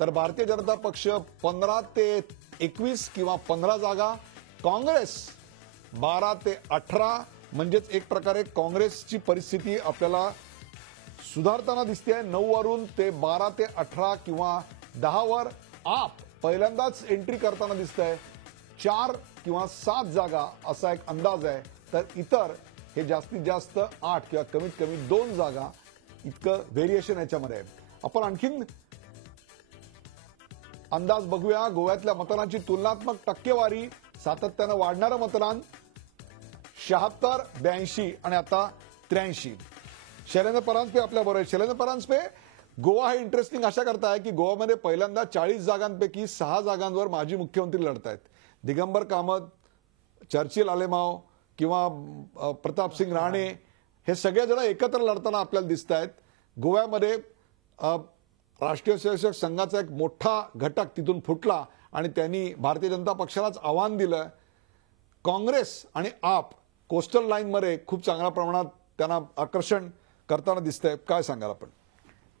तर भारतीय जनता पक्ष 15 ते 21 किंवा 15 जागा, काँग्रेस 12 ते 18, म्हणजेच एक प्रकारे काँग्रेसची परिस्थिती आपल्याला सुधारताना दिसते। 9 वरून ते 12 ते 18 किंवा 10 वर आप पहिल्यांदाच एंट्री करताना दिसतंय। 4 किंवा 7 जागा असा एक अंदाज आहे, तर इतर हे जास्तीत जास्त 8 किंवा कमीत कमी 2 जागा इतकं व्हेरिएशन याच्यामध्ये आहे। आपण आणखीन अंदाज बघूया। गोव्यातल्या मतदानाची तुलनात्मक टक्केवारी, सातत्यानं वाढणारं मतदान 76, 82 आणि आता 83। शैलेंद्र परांजपे आपल्या बरोबर आहे। शैलेंद्र परांजपे, गोवा हे इंटरेस्टिंग अशा करता आहे की गोवामध्ये पहिल्यांदा 40 जागांपैकी 6 जागांवर माजी मुख्यमंत्री लढतायत। दिगंबर कामत, चर्चिल आलेमाव किंवा प्रतापसिंग राणे हे सगळे जण एकत्र लढताना आपल्याला दिसत आहेत। गोव्यामध्ये राष्ट्रीय स्वयंसेवक संघाचा एक मोठा घटक तिथून फुटला आणि त्यांनी भारतीय जनता पक्षालाच आव्हान दिलं। काँग्रेस आणि आप कोस्टल लाईनमध्ये खूप चांगल्या प्रमाणात त्यांना आकर्षण करताना दिसतंय। काय सांगाल आपण?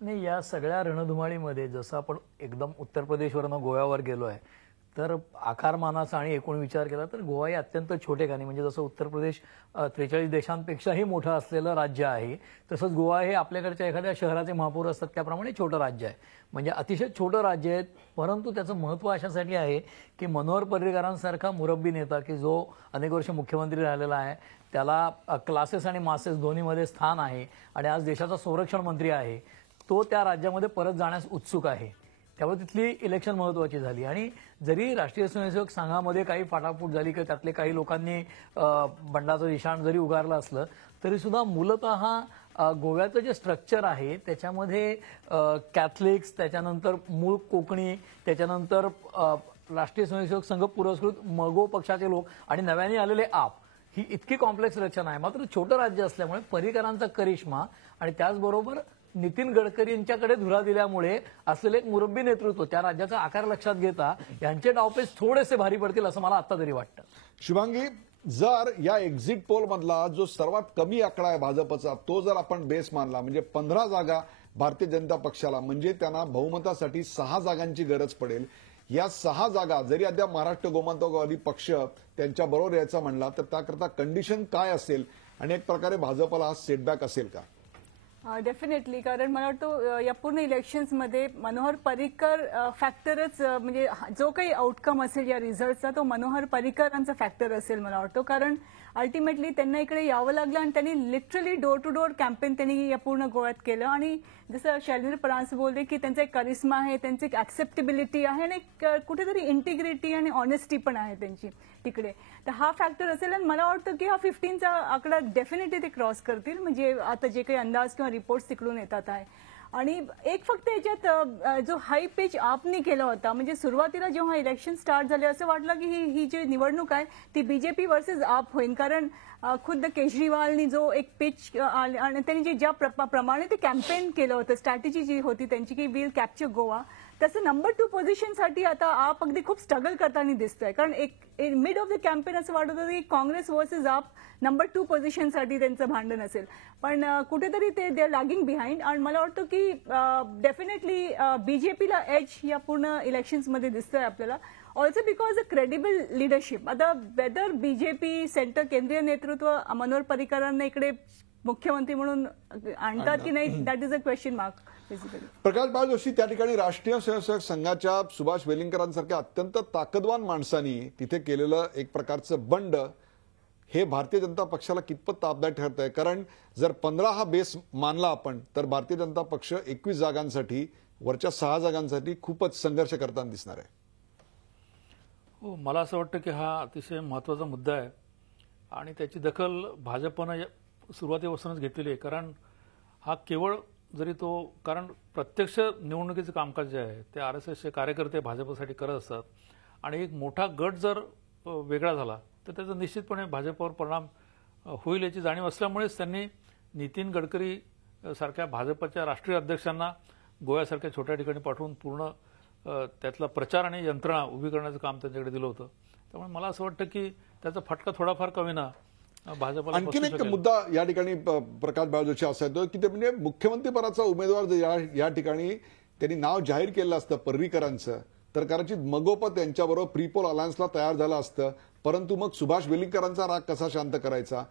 नाही, या सगळ्या रणधुमाळीमध्ये जसं आपण एकदम उत्तर प्रदेशवरनं गोव्यावर गेलो आहे तर आकारमानाचा आणि एकूण विचार केला तर गोवा हे अत्यंत छोटे ठिकाणी, म्हणजे जसं उत्तर प्रदेश 43 देशांपेक्षाही मोठं असलेलं राज्य आहे, तसंच गोवा हे आपल्याकडच्या एखाद्या शहराचे महापौर असतात त्याप्रमाणे छोटं राज्य आहे। म्हणजे अतिशय छोटं राज्य आहे, परंतु त्याचं महत्त्व अशासाठी आहे की मनोहर पर्रीकरांसारखा मुरब्बी नेता की जो अनेक वर्ष मुख्यमंत्री राहिलेला आहे, त्याला क्लासेस आणि मासेस दोन्हीमध्ये स्थान आहे आणि आज देशाचा संरक्षण मंत्री आहे, तो त्या राज्यामध्ये परत जाण्यास उत्सुक आहे। त्यामुळे तिथली इलेक्शन महत्त्वाची झाली। आणि जरी राष्ट्रीय स्वयंसेवक संघामध्ये काही फाटाफूट झाली की त्यातले काही लोकांनी बंडाचं निशाण जरी उगारलं असलं तरी सुद्धा मूलतः गोव्याचं जे स्ट्रक्चर आहे त्याच्यामध्ये कॅथलिक्स, त्याच्यानंतर मूळ कोकणी, त्याच्यानंतर राष्ट्रीय स्वयंसेवक संघ पुरस्कृत मगो पक्षाचे लोक आणि नव्याने आलेले आप, ही इतकी कॉम्प्लेक्स रचना आहे। मात्र छोटं राज्य असल्यामुळे पर्रीकरांचा करिश्मा आणि त्याचबरोबर नितीन गडकरी यांच्याकडे धुरा दिल्यामुळे असलेले एक मुरब्बी नेतृत्व त्या राज्याचा आकार लक्षात घेता यांचे डावपेच थोडेसे भारी पडतील असं मला आता तरी वाटतं। शुभांगी, जर या एक्झिट पोल मधला जो सर्वात कमी आकडा आहे भाजपचा तो जर आपण बेस मानला म्हणजे 15 जागा भारतीय जनता पक्षाला, म्हणजे त्यांना बहुमतासाठी 6 जागांची गरज पडेल। या 6 जागा जरी अद्याप महाराष्ट्र गोमंतकवादी पक्ष त्यांच्या बरोबर यायचा म्हणला तर त्याकरता कंडिशन काय असेल आणि एक प्रकारे भाजपला हा सेटबॅक असेल का? डेफिनेटली, कारण मला वाटतं या पूर्ण इलेक्शन्समध्ये मनोहर पर्रीकर फॅक्टरच, म्हणजे जो काही आउटकम असेल या रिझल्टचा तो मनोहर पर्रीकरांचा फॅक्टर असेल मला वाटतं। कारण अल्टिमेटली त्यांना इकडे यावं लागलं आणि त्यांनी literally door to door campaign त्यांनी या पूर्ण गोव्यात केलं। आणि जसं शैलेंद्र परांजपे बोलले की त्यांचा एक करिश्मा आहे, त्यांची एक ऍक्सेप्टेबिलिटी आहे आणि कुठेतरी इंटिग्रिटी आणि ऑनेस्टी पण आहे त्यांची तिकडे, तर हा फॅक्टर असेल। आणि मला वाटतं की हा 15चा आकडा डेफिनेटली ते क्रॉस करतील, म्हणजे आता जे काही अंदाज किंवा रिपोर्ट्स तिकडून येतात आहे। आणि एक फक्त याच्यात जो हाय पिच आपने केला होता, म्हणजे सुरुवातीला जेव्हा इलेक्शन स्टार्ट झाले असं वाटलं की ही जी निवडणूक आहे ती बीजेपी वर्सेस आप होईल, कारण खुद्द केजरीवालनी जो एक पिच आणि त्यांनी जे ज्या प्रमाणे ते कॅम्पेन केलं होतं, स्ट्रॅटेजी जी होती त्यांची की विल कॅप्चर गोवा, तसं नंबर 2 पोझिशनसाठी आता आप अगदी खूप स्ट्रगल करताना दिसतंय। कारण एक मिड ऑफ द कॅम्पेन असं वाटत होतं की काँग्रेस वर्सेस आप नंबर 2 पोझिशनसाठी त्यांचं भांडण असेल, पण कुठेतरी ते दे आर लॅगिंग बिहाइंड। आणि मला वाटतं की डेफिनेटली बीजेपीला एज या पूर्ण इलेक्शन्समध्ये दिसतंय आपल्याला, also because a credible leadership. आता वेदर बीजेपी सेंटर केंद्रीय नेतृत्व मनोहर पर्रीकरांना इकडे मुख्यमंत्री म्हणून आणतात की नाही, that is a question mark basically. Prakash Bal Joshi, त्या ठिकाणी राष्ट्रीय स्वयंसेवक संघाच्या सुभाष वेलिंगकरांसारख्या अत्यंत ताकदवान माणसांनी तिथे केलेलं एक प्रकारचं बंड हे भारतीय जनता पक्षाला कितपत तापदार ठरत आहे? कारण जर 15 हा बेस मानला आपण तर भारतीय जनता पक्ष 21 जागांसाठी, वरच्या 6 जागांसाठी खूपच संघर्ष करताना दिसणार आहे. हो, मला असं वाटतं की हा अतिशय महत्त्वाचा मुद्दा आहे आणि त्याची दखल भाजपनं सुरुवातीपासूनच घेतलेली आहे. कारण हा केवळ जरी तो, कारण प्रत्यक्ष निवडणुकीचं कामकाज जे आहे ते RSSचे कार्यकर्ते भाजपसाठी करत असतात आणि एक मोठा गट जर वेगळा झाला तर त्याचा निश्चितपणे भाजपवर परिणाम होईल याची जाणीव असल्यामुळेच त्यांनी नितीन गडकरी सारख्या भाजपच्या राष्ट्रीय अध्यक्षांना गोव्यासारख्या छोट्या ठिकाणी पाठवून पूर्ण त्यातला प्रचार आणि यंत्रणा उभी करण्याचं काम त्यांच्याकडे दिलं होतं. त्यामुळे मला असं वाटतं की त्याचा फटका थोडाफार कमी ना भाजपला आणखीन बसू एक शकेल. मुद्दा या ठिकाणी प्रकाश बाळजोशी असा येतो की ते म्हणजे मुख्यमंत्री पदाचा उमेदवार जर या ठिकाणी त्यांनी नाव जाहीर केलं असतं पर्रीकरांचं तर कदाचित मगोपत यांच्याबरोबर प्रीपोल अलायन्सला तयार झालं असतं. परंतु मग सुभाष वेलिंगकरांचा राग कसा शांत करायचा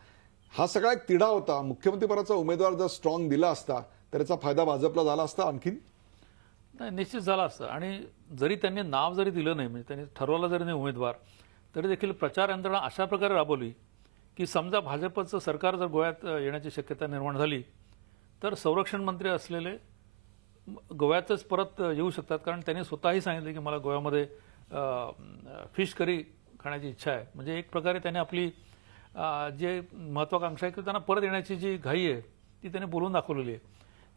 हा सगळा एक तिढा होता. मुख्यमंत्री पदाचा उमेदवार जर स्ट्रॉंग दिला असता तर याचा फायदा भाजपला झाला असता. आणखीन नाही, निश्चित झाला असतं. आणि जरी त्यांनी नाव जरी दिलं नाही, म्हणजे त्यांनी ठरवलं जरी नाही उमेदवार, तरी देखील प्रचार यंत्रणा अशा प्रकारे राबवली की समजा भाजपचं सरकार जर गोव्यात येण्याची शक्यता निर्माण झाली तर संरक्षण मंत्री असलेले गोव्यातच परत येऊ शकतात. कारण त्यांनी स्वतःही सांगितले की मला गोव्यामध्ये फिश करी खाण्याची इच्छा आहे. म्हणजे एक प्रकारे त्यांनी आपली जे महत्वाकांक्षा आहे की त्यांना परत येण्याची जी घाई आहे ती त्यांनी बोलून दाखवलेली आहे.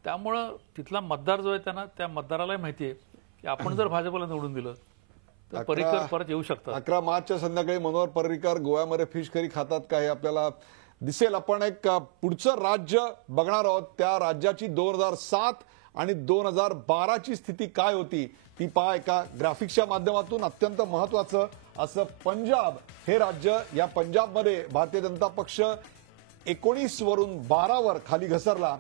त्यामुळं तिथला मतदार जो आहे त्यांना, त्या मतदारालाही माहिती आहे की आपण जर भाजपला निवडून दिलं तर पर्रीकर परत येऊ शकतात. 11 मार्चच्या संध्याकाळी मनोहर पर्रीकर गोव्यामध्ये फिश करी खातात का हे आपल्याला दिसेल. आपण एक पुढचं राज्य बघणार आहोत. त्या राज्याची 2007 आणि 2012ची स्थिती काय होती ती पहा एका ग्राफिक्सच्या माध्यमातून. अत्यंत महत्वाचं असं पंजाब हे राज्य, या पंजाबमध्ये भारतीय जनता पक्ष 19 वरून 12 वर खाली घसरला.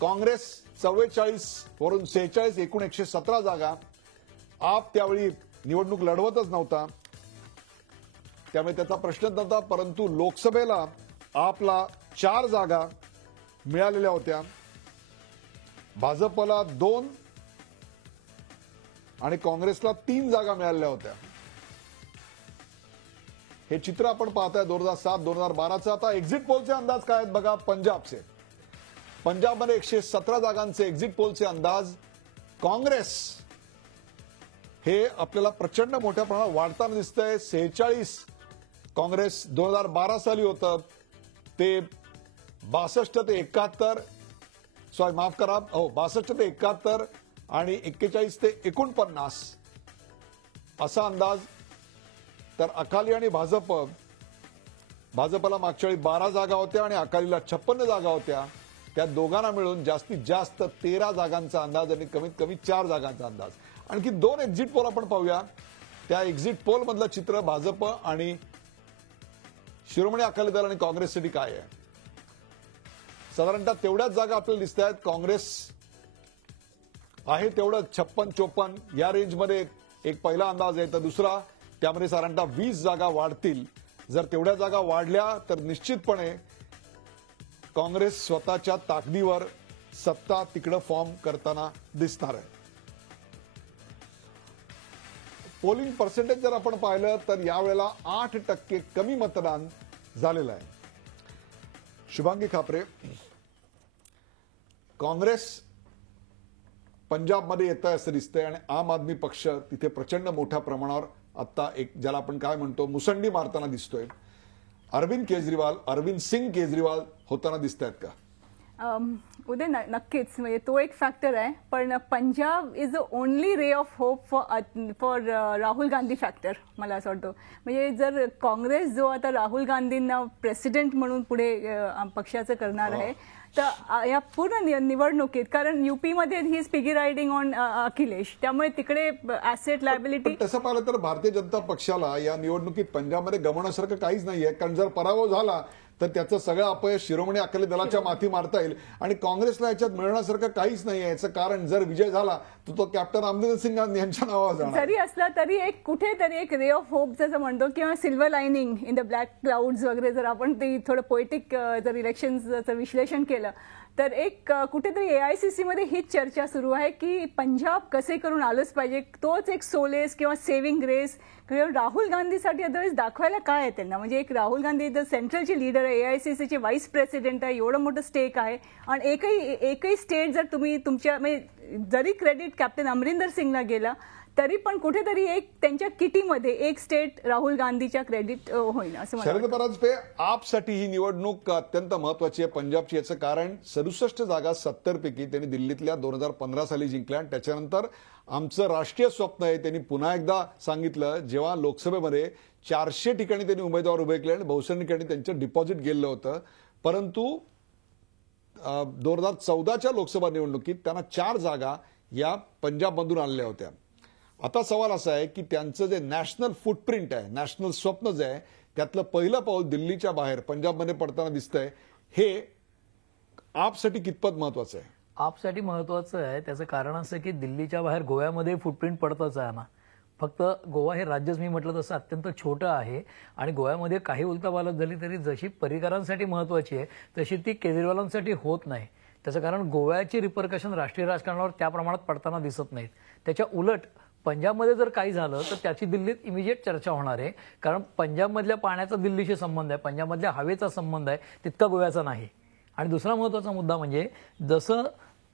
काँग्रेस 44 वरून 46, एकूण 117 जागा. आप त्यावेळी निवडणूक लढवतच नव्हता त्यामुळे त्याचा प्रश्नच नव्हता. परंतु लोकसभेला आपला 4 जागा मिळालेल्या होत्या, भाजपला 2 आणि काँग्रेसला 3 जागा मिळालेल्या होत्या. हे चित्र आपण पाहताय 2007-2012चं. आता एक्झिट पोलचे अंदाज काय आहेत बघा. पंजाबचे, पंजाबमध्ये 117 जागांचे एक्झिट पोलचे अंदाज. काँग्रेस हे आपल्याला प्रचंड मोठ्या प्रमाणात वाढताना दिसतंय. 46 काँग्रेस 2012 साली होतं ते 62 ते 71, सॉरी माफ करा, 62 ते 71 आणि 41 ते 49 असा अंदाज. तर अकाली आणि भाजपला मागच्या वेळी 12 जागा होत्या आणि अकालीला 56 जागा होत्या. त्या दोघांना मिळून जास्तीत जास्त 13 जागांचा अंदाज आणि कमीत कमी 4 जागांचा अंदाज. आणखी 2 एक्झिट पोल आपण पाहूया. त्या एक्झिट पोल मधलं चित्र भाजप आणि शिरोमणी अकाली दल आणि काँग्रेससाठी काय आहे. साधारणतः तेवढ्याच जागा आपल्याला दिसत आहेत. काँग्रेस आहे तेवढं 56-54 या रेंजमध्ये एक पहिला अंदाज आहे. तर दुसरा त्यामध्ये साधारणतः 20 जागा वाढतील. जर तेवढ्या जागा वाढल्या तर निश्चितपणे काँग्रेस स्वतःच्या ताकदीवर सत्ता तिकडं फॉर्म करताना दिसणार आहे. पोलिंग पर्सेंटेज जर आपण पाहिलं तर यावेळेला 8% कमी मतदान झालेलं आहे. शुभांगी खापरे, काँग्रेस पंजाबमध्ये येत आहे असं दिसतंय आणि आम आदमी पक्ष तिथे प्रचंड मोठ्या प्रमाणावर आता एक ज्याला आपण काय म्हणतो मुसंडी मारताना दिसतोय. अरविंद सिंग केजरीवाल होताना दिसत आहेत का? उदय, नक्कीच, म्हणजे तो एक फॅक्टर आहे. पण Punjab is the only ray of hope for Rahul Gandhi factor मला असं वाटतं. म्हणजे जर काँग्रेस जो आता राहुल गांधींना प्रेसिडेंट म्हणून पुढे पक्षाचं करणार आहे तर या पूर्ण निवडणुकीत, कारण युपीमध्ये ही स्पिगी रायडिंग ऑन अखिलेश, त्यामुळे तिकडे ऍसेट लायबिलिटी. तसं पाहिलं तर भारतीय जनता पक्षाला या निवडणुकीत पंजाबमध्ये गमवण्यासारखं काहीच नाहीये. कारण जर पराभव झाला तर त्याचं सगळं अपयश शिरोमणी अकाली दलाच्या माथी मारता येईल आणि काँग्रेसला याच्यात मिळवण्यासारखं काहीच नाहीये. याचं कारण जर विजय झाला तर तो कॅप्टन अमरिंदर सिंग यांच्या नावावर जाणार. जरी असला तरी एक कुठेतरी एक रे ऑफ होप जसं म्हणतो किंवा silver lining in the black clouds वगैरे जर आपण ते थोडं पोएटिक जर इलेक्शनचं विश्लेषण केलं तर एक कुठेतरी AICC मध्ये हीच चर्चा सुरू आहे की पंजाब कसे करून आलंच पाहिजे, तोच एक सोलेस किंवा सेव्हिंग ग्रेस किंवा राहुल गांधीसाठी अदरवाईज दाखवायला काय आहे त्यांना. म्हणजे एक राहुल गांधी द सेंट्रलचे लीडर आहे, AICC चे व्हाईस प्रेसिडेंट आहे, एवढं मोठं स्टेक आहे आणि एकही स्टेट जर तुम्ही तुमच्या म्हणजे जरी क्रेडिट कॅप्टन अमरिंदर सिंगला गेला तरी पण कुठेतरी एक त्यांच्या किटीमध्ये एक स्टेट राहुल गांधीच्या क्रेडिट होईल असं मला शरद परांजपे, आपसाठी ही निवडणूक अत्यंत महत्वाची आहे पंजाबची. याचं कारण 67 जागा 70 पैकी त्यांनी दिल्लीतल्या 2015 साली जिंकल्या आणि त्याच्यानंतर आमचं राष्ट्रीय स्वप्न आहे त्यांनी पुन्हा एकदा सांगितलं. जेव्हा लोकसभेमध्ये 400 ठिकाणी त्यांनी उमेदवार उभे केले आणि बहुसंख्य ठिकाणी त्यांचं डिपॉझिट गेलं होतं, परंतु 2014च्या लोकसभा निवडणुकीत त्यांना 4 जागा या पंजाबमधून आणल्या होत्या. आता सवाल असा आहे की त्यांचं जे नॅशनल फुटप्रिंट आहे, नॅशनल स्वप्न जे आहे, त्यातलं पहिलं पाऊल दिल्लीच्या बाहेर पंजाबमध्ये पडताना दिसतंय. हे आपसाठी कितपत महत्वाचं आहे? आपसाठी महत्वाचं आहे. त्याचं कारण असं की दिल्लीच्या बाहेर गोव्यामध्ये फुटप्रिंट पडतच आहे ना. फक्त गोवा हे राज्यच मी म्हटलं तसं अत्यंत छोटं आहे आणि गोव्यामध्ये काही उलथापालथ झाली तरी जशी पर्रिकरांसाठी महत्वाची आहे तशी ती केजरीवालांसाठी होत नाही. त्याचं कारण गोव्याची रिपरकशन राष्ट्रीय राजकारणावर त्या प्रमाणात पडताना दिसत नाहीत. त्याच्या उलट पंजाबमध्ये जर काही झालं तर त्याची दिल्लीत इमिजिएट चर्चा होणार आहे, कारण पंजाबमधल्या पाण्याचा दिल्लीशी संबंध आहे, पंजाबमधल्या हवेचा संबंध आहे, तितका गोव्याचा नाही. आणि दुसरा महत्त्वाचा मुद्दा म्हणजे जसं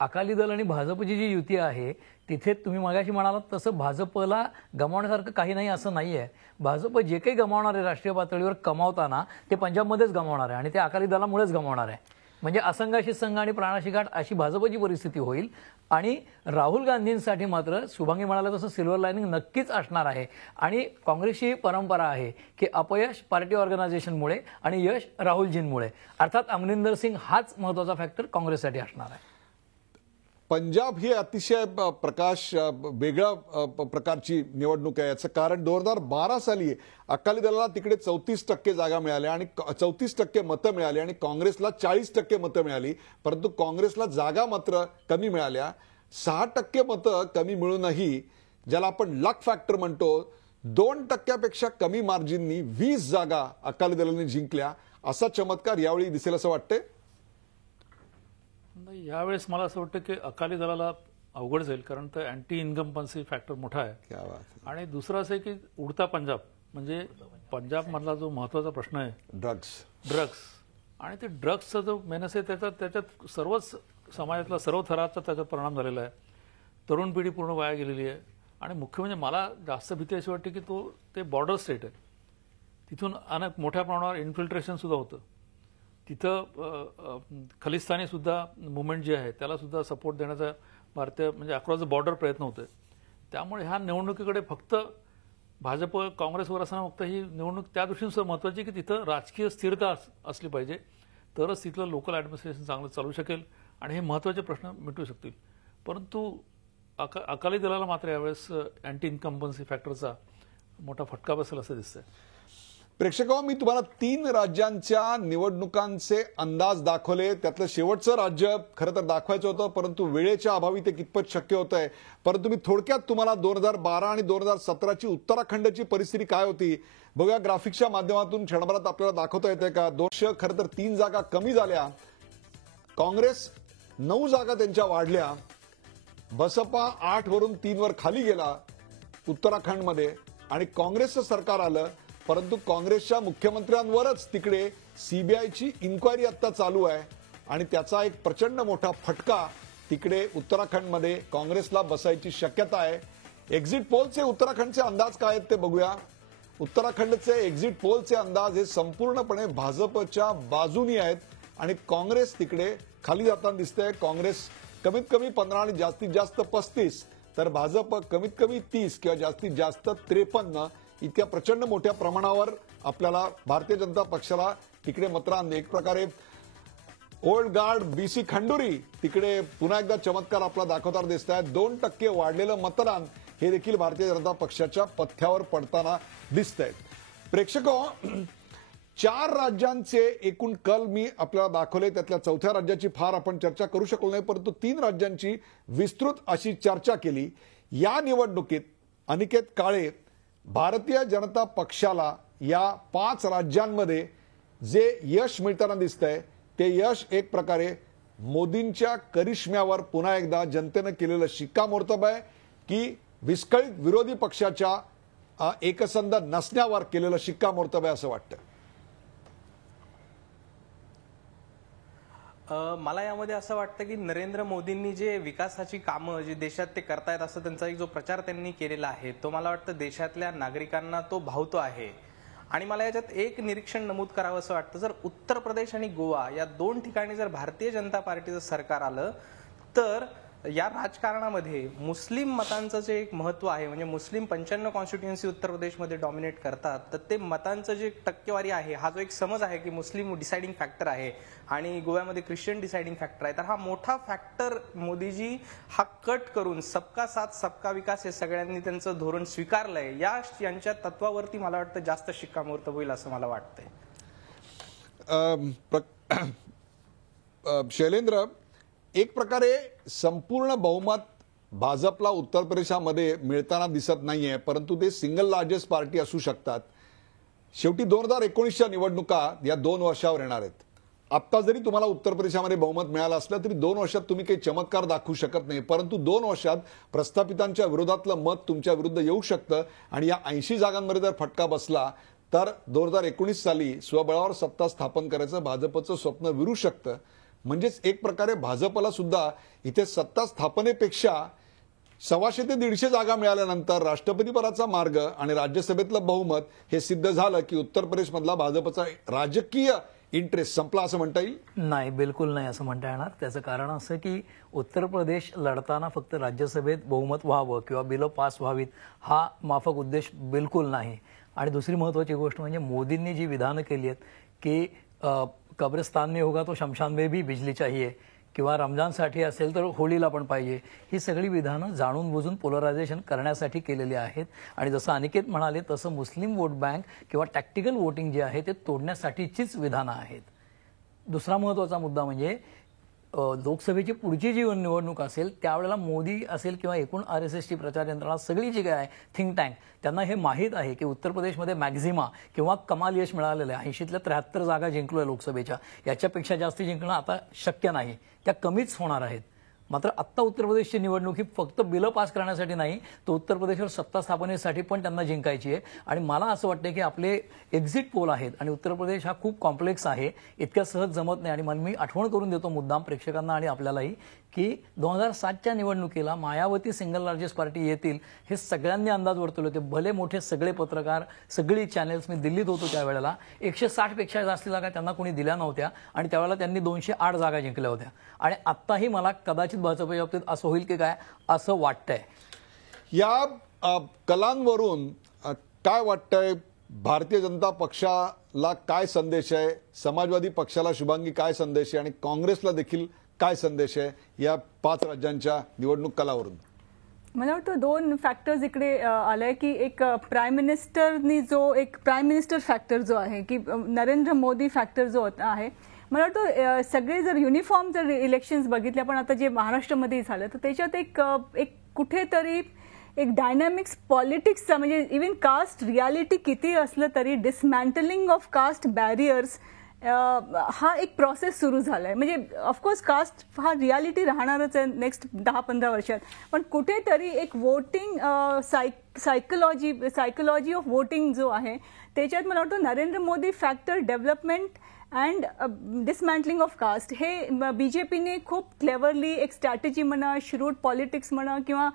अकाली दल आणि भाजपची जी युती आहे तिथे तुम्ही मगाशी म्हणालात तसं भाजपला गमावण्यासारखं काही नाही असं नाही आहे. भाजप जे काही गमावणार आहे राष्ट्रीय पातळीवर कमावताना ते पंजाबमध्येच गमावणार आहे आणि ते अकाली दलामुळेच गमावणार आहे. म्हणजे असंघाशी संघ आणि प्राणाशी गाठ अशी भाजपची परिस्थिती होईल. आणि राहुल गांधींसाठी मात्र शुभांगी म्हणाला तसं सिल्वर लाईनिंग नक्कीच असणार आहे. आणि काँग्रेसची परंपरा आहे की अपयश पार्टी ऑर्गनायझेशनमुळे आणि यश राहुलजींमुळे, अर्थात अमरिंदर सिंग हाच महत्वाचा फॅक्टर काँग्रेससाठी असणार आहे. पंजाब ही अतिशय वेगळ्या प्रकारची निवडणूक आहे. याचं कारण 2012 साली अकाली दलाला तिकडे 34% जागा मिळाल्या आणि 34% मतं मिळाली आणि काँग्रेसला 40% मतं मिळाली, परंतु काँग्रेसला जागा मात्र कमी मिळाल्या. 6% मतं कमी मिळूनही ज्याला आपण लक फॅक्टर म्हणतो 2%पेक्षा कमी मार्जिननी 20 जागा अकाली दलाने जिंकल्या. असा चमत्कार यावेळी दिसेल असं वाटतंय? नाही, यावेळेस मला असं वाटतं की अकाली दलाला अवघड जाईल, कारण तर अँटी इन्कम्पन्सी फॅक्टर मोठा आहे. आणि दुसरं असं आहे की उडता पंजाब म्हणजे पंजाबमधला जो महत्वाचा प्रश्न आहे ड्रग्स आणि ते ड्रग्सचा जो मेनस आहे त्याच्यात सर्वच समाजातला सर्व थराचा त्याच्यात परिणाम झालेला आहे. तरुण पिढी पूर्ण वाया गेलेली आहे आणि मुख्य म्हणजे मला जास्त भीती अशी वाटते की ते बॉर्डर स्टेट आहे, तिथून अनेक मोठ्या प्रमाणावर इन्फिल्ट्रेशन सुद्धा होतं. तिथं खलिस्तानी सुद्धा मुवमेंट जे आहे त्याला सुद्धा सपोर्ट देण्याचा भारतीय म्हणजे अक्रॉस द बॉर्डर प्रयत्न होतोय. त्यामुळे ह्या निवडणुकीकडे फक्त भाजप काँग्रेसवर असताना फक्त ही निवडणूक त्या दृष्टीने सुद्धा महत्त्वाची की तिथं राजकीय स्थिरता असली पाहिजे, तरच तिथलं लोकल ॲडमिनिस्ट्रेशन चांगलं चालू शकेल आणि हे महत्त्वाचे प्रश्न मिटू शकतील. परंतु अकाली दलाला मात्र यावेळेस अँटी इन्कम्पन्सी फॅक्टरचा मोठा फटका बसेल असं दिसतंय. प्रेक्षकांनो, मी तुम्हाला 3 राज्यांच्या निवडणुकांचे अंदाज दाखवले. त्यातलं शेवटचं राज्य खरं तर दाखवायचं होतं, परंतु वेळेच्या अभावी ते कितपत शक्य होत आहे. परंतु मी थोडक्यात तुम्हाला 2012 आणि 2017ची उत्तराखंडची परिस्थिती काय होती बघा. ग्राफिक्सच्या माध्यमातून क्षणभरात आपल्याला दाखवता येते का. 200 खरं तर 3 जागा कमी झाल्या, काँग्रेस 9 जागा त्यांच्या वाढल्या, बसपा 8 वरून 3 वर खाली गेला उत्तराखंडमध्ये आणि काँग्रेसचं सरकार आलं. परंतु काँग्रेसच्या मुख्यमंत्र्यांवरच तिकडे सीबीआयची इन्क्वायरी आता चालू आहे आणि त्याचा एक प्रचंड मोठा फटका तिकडे उत्तराखंडमध्ये काँग्रेसला बसायची शक्यता आहे. एक्झिट पोलचे उत्तराखंडचे अंदाज काय आहेत ते बघूया. उत्तराखंडचे एक्झिट पोलचे अंदाज हे संपूर्णपणे भाजपच्या बाजूनी आहेत आणि काँग्रेस तिकडे खाली जाताना दिसतंय. काँग्रेस कमीत कमी 15 आणि जास्तीत जास्त 35, तर भाजप कमीत कमी 30 किंवा जास्तीत जास्त 53 इतक्या प्रचंड मोठ्या प्रमाणावर आपल्याला भारतीय जनता पक्षाला तिकडे मतदान. एक प्रकारे ओल्ड गार्ड बीसी खंडुरी तिकडे पुन्हा एकदा चमत्कार आपला दाखवताना दिसत आहे. 2% वाढलेलं मतदान हे देखील भारतीय जनता पक्षाच्या पथ्यावर पडताना दिसतंय. प्रेक्षको, 4 राज्यांचे एकूण कल मी आपल्याला दाखवले. त्यातल्या 4थ्या राज्याची फार आपण चर्चा करू शकलो नाही, परंतु 3 राज्यांची विस्तृत अशी चर्चा केली. या निवडणुकीत अनिकेत काळे भारतीय जनता पक्षाला या 5 राज्यांमध्ये जे यश मिळताना दिसतंय ते यश एक प्रकारे मोदींच्या करिश्म्यावर पुन्हा एकदा जनतेनं केलेलं शिक्कामोर्तब आहे की विस्कळीत विरोधी पक्षाच्या एकसंध नसण्यावर केलेलं शिक्कामोर्तब आहे असं वाटतं? मला यामध्ये असं वाटतं की नरेंद्र मोदींनी जे विकासाची कामं जी देशात ते करतायत असं त्यांचा एक जो प्रचार त्यांनी केलेला आहे तो मला वाटतं देशातल्या नागरिकांना तो भावतो आहे. आणि मला याच्यात एक निरीक्षण नमूद करावं असं वाटतं, जर उत्तर प्रदेश आणि गोवा या दोन ठिकाणी जर भारतीय जनता पार्टीचं सरकार आलं तर या राजकारणामध्ये मुस्लिम मतांचं जे एक महत्व आहे, म्हणजे मुस्लिम 95 कॉन्स्टिट्युएन्सी उत्तर प्रदेशमध्ये डॉमिनेट करतात, तर ते मतांचं जे टक्केवारी आहे, हा जो एक समज आहे की मुस्लिम डिसाइडिंग फॅक्टर आहे आणि गोव्यामध्ये ख्रिश्चन डिसाइडिंग फॅक्टर आहे, तर हा मोठा फॅक्टर मोदीजी हा कट करून सबका साथ सबका विकास हे सगळ्यांनी त्यांचं धोरण स्वीकारलंय, यांच्या तत्वावरती मला वाटतं जास्त शिक्कामोर्तब होईल असं मला वाटतंय. शैलेंद्र, एक प्रकारे संपूर्ण बहुमत भाजपला उत्तर प्रदेशामध्ये मिळताना दिसत नाहीये, परंतु ते सिंगल लार्जेस्ट पार्टी असू शकतात. शेवटी 2019च्या निवडणुका या 2 वर्षावर येणार आहेत. आत्ता जरी तुम्हाला उत्तर प्रदेशामध्ये बहुमत मिळालं असलं तरी 2 वर्षात तुम्ही काही चमत्कार दाखवू शकत नाही, परंतु 2 वर्षात प्रस्थापितांच्या विरोधातलं मत तुमच्या विरुद्ध येऊ शकतं आणि या 80 जागांमध्ये जर फटका बसला तर 2019 साली स्वबळावर सत्ता स्थापन करायचं भाजपचं स्वप्न विरू शकतं. म्हणजेच एक प्रकारे भाजपला सुद्धा इथे सत्ता स्थापनेपेक्षा 125 ते 150 जागा मिळाल्यानंतर राष्ट्रपतीपदाचा मार्ग आणि राज्यसभेतलं बहुमत हे सिद्ध झालं की उत्तर प्रदेशमधला भाजपचा राजकीय इंटरेस्ट संपला असं म्हणता येईल? नाही, बिलकुल नाही असं म्हणता येणार. त्याचं कारण असं की उत्तर प्रदेश लढताना फक्त राज्यसभेत बहुमत व्हावं किंवा बिलं पास व्हावीत हा माफक उद्देश बिलकुल नाही. आणि दुसरी महत्त्वाची गोष्ट म्हणजे मोदींनी जी विधानं केली आहेत की कब्रिस्तान में होगा तो शमशान में भी बिजली चाहिए किंवा रमजानसाठी असेल तर होळीला पण पाहिजे, ही सगळी विधानं जाणून बुजून पोलरायझेशन करण्यासाठी केलेली आहेत. आणि जसं अनिकेत म्हणाले तसं मुस्लिम वोट बँक किंवा टॅक्टिकल वोटिंग जे आहे ते तोडण्यासाठीचीच विधानं आहेत. दुसरा महत्त्वाचा मुद्दा म्हणजे लोकसभेची पुढची जी निवडणूक असेल त्यावेळेला मोदी असेल किंवा एकूण RSSची प्रचार यंत्रणा सगळी जी काय आहे थिंक टँक त्यांना हे माहीत आहे की उत्तर प्रदेशमध्ये मॅक्झिमा किंवा कमाल यश मिळालेलं आहे. 80तल्या 73 जागा जिंकलोय लोकसभेच्या, याच्यापेक्षा जास्त जिंकणं आता शक्य नाही, त्या कमीच होणार आहेत. मात्र आत्ता उत्तर प्रदेशची निवडणूक ही फक्त बिलं पास करण्यासाठी नाही, तर उत्तर प्रदेशवर सत्ता स्थापनेसाठी पण त्यांना जिंकायची आहे. आणि मला असं वाटतं की आपले एक्झिट पोल आहेत आणि उत्तर प्रदेश हा खूप कॉम्प्लेक्स आहे, इतक्या सहज जमत नाही. आणि मी आठवण करून देतो मुद्दाम प्रेक्षकांना आणि आपल्यालाही की 2007च्या निवडणुकीला मायावती सिंगल लार्जेस्ट पार्टी येतील हे सगळ्यांनी अंदाज वर्तवले होते. भले मोठे सगळे पत्रकार, सगळी चॅनेल्स, मी दिल्लीत होतो त्यावेळेला, 160 पेक्षा जास्त जागा त्यांना कोणी दिल्या नव्हत्या आणि त्यावेळेला त्यांनी 208 जागा जिंकल्या होत्या. आणि आत्ताही मला कदाचित भाजपच्या बाबतीत असं होईल की काय असं वाटतंय. या कलांवरून काय वाटतंय, भारतीय जनता पक्षाला काय संदेश आहे, समाजवादी पक्षाला शुभांगी काय संदेश आहे आणि काँग्रेसला देखील काय संदेश आहे या 5 राज्यांच्या निवडणूक कलावरून? मला वाटतं 2 फॅक्टर्स इकडे आलाय की एक प्राईम मिनिस्टरनी जो एक प्राईम मिनिस्टर फॅक्टर जो आहे की नरेंद्र मोदी फॅक्टर जो आहे, मला वाटतं सगळे जर युनिफॉर्म जर इलेक्शन्स बघितले आपण आता जे महाराष्ट्रामध्ये झालं तर त्याच्यात एक कुठेतरी एक डायनॅमिक्स पॉलिटिक्सचा म्हणजे इव्हन कास्ट रियालिटी किती असलं तरी डिसमॅन्टलिंग ऑफ कास्ट बॅरियर्स हा एक प्रोसेस सुरू झाला आहे. म्हणजे ऑफकोर्स कास्ट हा रियालिटी राहणारच आहे नेक्स्ट 10-15 वर्षात, पण कुठेतरी एक वोटिंग सायकोलॉजी ऑफ वोटिंग जो आहे त्याच्यात मला वाटतं Narendra Modi factor development and dismantling of caste हे बीजेपीने खूप क्लेवरली एक स्ट्रॅटेजी म्हणा, श्रूड पॉलिटिक्स म्हणा किंवा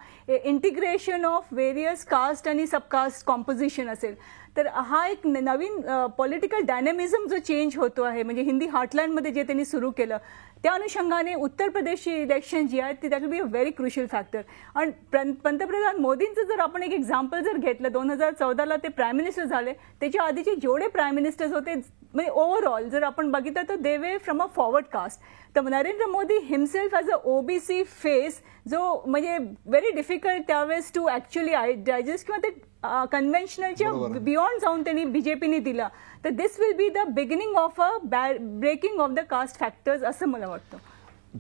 इंटिग्रेशन ऑफ व्हेरियस कास्ट आणि सबकास्ट कॉम्पोजिशन असेल तर हा एक नवीन पॉलिटिकल डायनॅमिझम जो चेंज होतो आहे म्हणजे हिंदी हार्टलँडमध्ये जे त्यांनी सुरू केलं त्या अनुषंगाने उत्तर प्रदेशची इलेक्शन जी आहे ती that will be a very crucial factor. आणि पंतप्रधान मोदींचं जर आपण एक एक्झाम्पल जर घेतलं 2014ला ते प्राईम मिनिस्टर झाले, त्याच्या आधीचे जेवढे प्राईम मिनिस्टर्स होते म्हणजे ओव्हरऑल जर आपण बघितलं तर they way from a forward caste. तर Narendra Modi himself as a OBC face जो म्हणजे व्हेरी डिफिकल्ट त्यावेळेस टू ॲक्च्युली डायजेस्ट किंवा ते कन्व्हेन्शनलच्या बियॉन्ड जाऊन त्यांनी बीजेपीने दिला, तर this will be the beginning of a breaking of the caste factors असं मला वाटतं.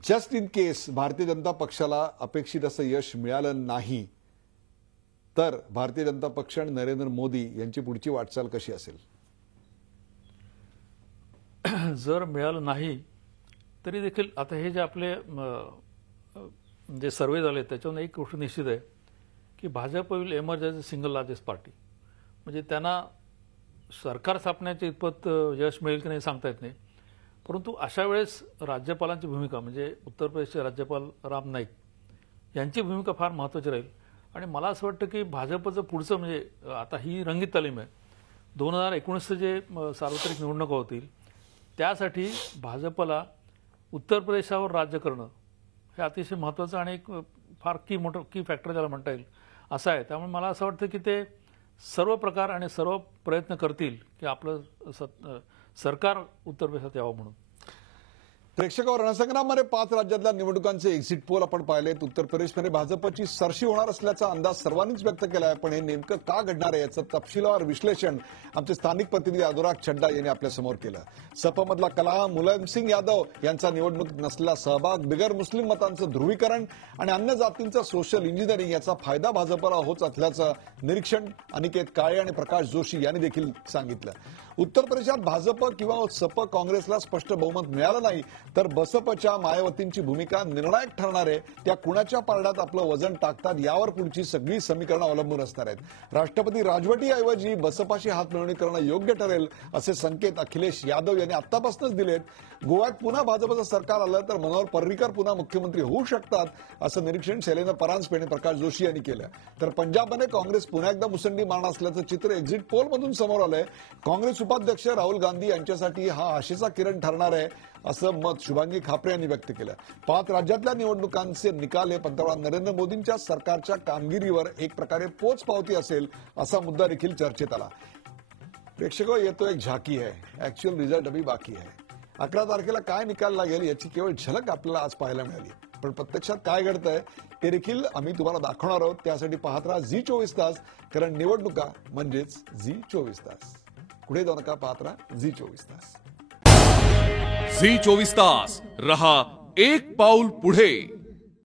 Just in case Bharatiya Janata पक्षाला अपेक्षित असं यश मिळालं नाही तर भारतीय जनता पक्ष आणि नरेंद्र मोदी यांची पुढची वाटचाल कशी असेल? जर मिळालं नाही तरी देखील आता हे जे आपले जे सर्वे झाले त्याच्यावर एक गोष्ट निश्चित आहे की Bhajap will emerge as a single largest party. म्हणजे त्यांना सरकार स्थापण्याचे इतपत यश मिळेल की नाही सांगता येत नाही. परंतु अशा वेळेस राज्यपालांची भूमिका म्हणजे उत्तर प्रदेशचे राज्यपाल राम नाईक यांची भूमिका फार महत्त्वाची राहील. आणि मला असं वाटतं की भाजपचं पुढचं म्हणजे आता ही रंगीत तालीम आहे. 2019 जे सार्वत्रिक निवडणुका होतील त्यासाठी भाजपला उत्तर प्रदेशावर राज्य करणं हे अतिशय महत्त्वाचं आणि एक फार मोठं की फॅक्टर ज्याला म्हणता येईल असं आहे. त्यामुळे मला असं वाटतं की ते सर्व प्रकार आणि सर्व प्रयत्न करतील की आपलं सरकार उत्तर प्रदेशात यावं म्हणून. प्रेक्षकावर रणसंग्राममध्ये 5 राज्यातल्या निवडणुकांचे एक्झिट पोल आपण पाहिलेत. उत्तर प्रदेशमध्ये भाजपची सरशी होणार असल्याचा अंदाज सर्वांनीच व्यक्त केला आहे. पण हे नेमकं का घडणार आहे याचं तपशीलवार विश्लेषण आमचे स्थानिक प्रतिनिधी अनुराग चड्डा यांनी आपल्यासमोर केलं. सपमधला कलह, मुलायमसिंग यादव यांचा निवडणुकीत नसलेला सहभाग, बिगर मुस्लिम मतांचं ध्रुवीकरण आणि अन्य जातींचं सोशल इंजिनिअरिंग याचा फायदा भाजपला होत असल्याचं निरीक्षण अनिकेत काळे आणि प्रकाश जोशी यांनी देखील सांगितलं. उत्तर प्रदेशात भाजप किंवा सप काँग्रेसला स्पष्ट बहुमत मिळालं नाही तर बसपच्या मायावतींची भूमिका निर्णायक ठरणार आहे. त्या कुणाच्या पारड्यात आपलं वजन टाकतात यावर पुढची सगळी समीकरणं अवलंबून असणार आहेत. राष्ट्रपती राजवटीऐवजी बसपाशी हातमिळवणी करणं योग्य ठरेल असे संकेत अखिलेश यादव यांनी आतापासूनच दिलेत. गोव्यात पुन्हा भाजपचं सरकार आलं तर मनोहर पर्रीकर पुन्हा मुख्यमंत्री होऊ शकतात असं निरीक्षण शैलेंद्र परांजपे आणि प्रकाश जोशी यांनी केलं. तर पंजाबमध्ये काँग्रेस पुन्हा एकदा मुसंडी मारणार असल्याचं चित्र एक्झिट पोलमधून समोर आलंय. काँग्रेस उपाध्यक्ष राहुल गांधी यांच्यासाठी हा आशेचा किरण ठरणार आहे असं मत शुभांगी खापरे यांनी व्यक्त केलं. 5 राज्यातल्या निवडणुकांचे निकाल हे पंतप्रधान नरेंद्र मोदींच्या सरकारच्या कामगिरीवर एक प्रकारे पोचपावती असेल असा मुद्दा देखील चर्चेत आला. प्रेक्षको, ये तो एक झाकी है, ऍक्च्युअल रिझल्ट अभी बाकी है. 11 तारखेला काय निकाल लागेल याची केवळ झलक आपल्याला आज पाहायला मिळाली. पण प्रत्यक्षात काय घडतंय ते देखील आम्ही तुम्हाला दाखवणार आहोत. त्यासाठी पाहत राहा झी 24 तास, कारण निवडणुका म्हणजेच झी 24 तास. पुढे जाऊ नका, पाहत राहा झी 24 तास. झी 24 तास रहा एक पाऊल पुढे.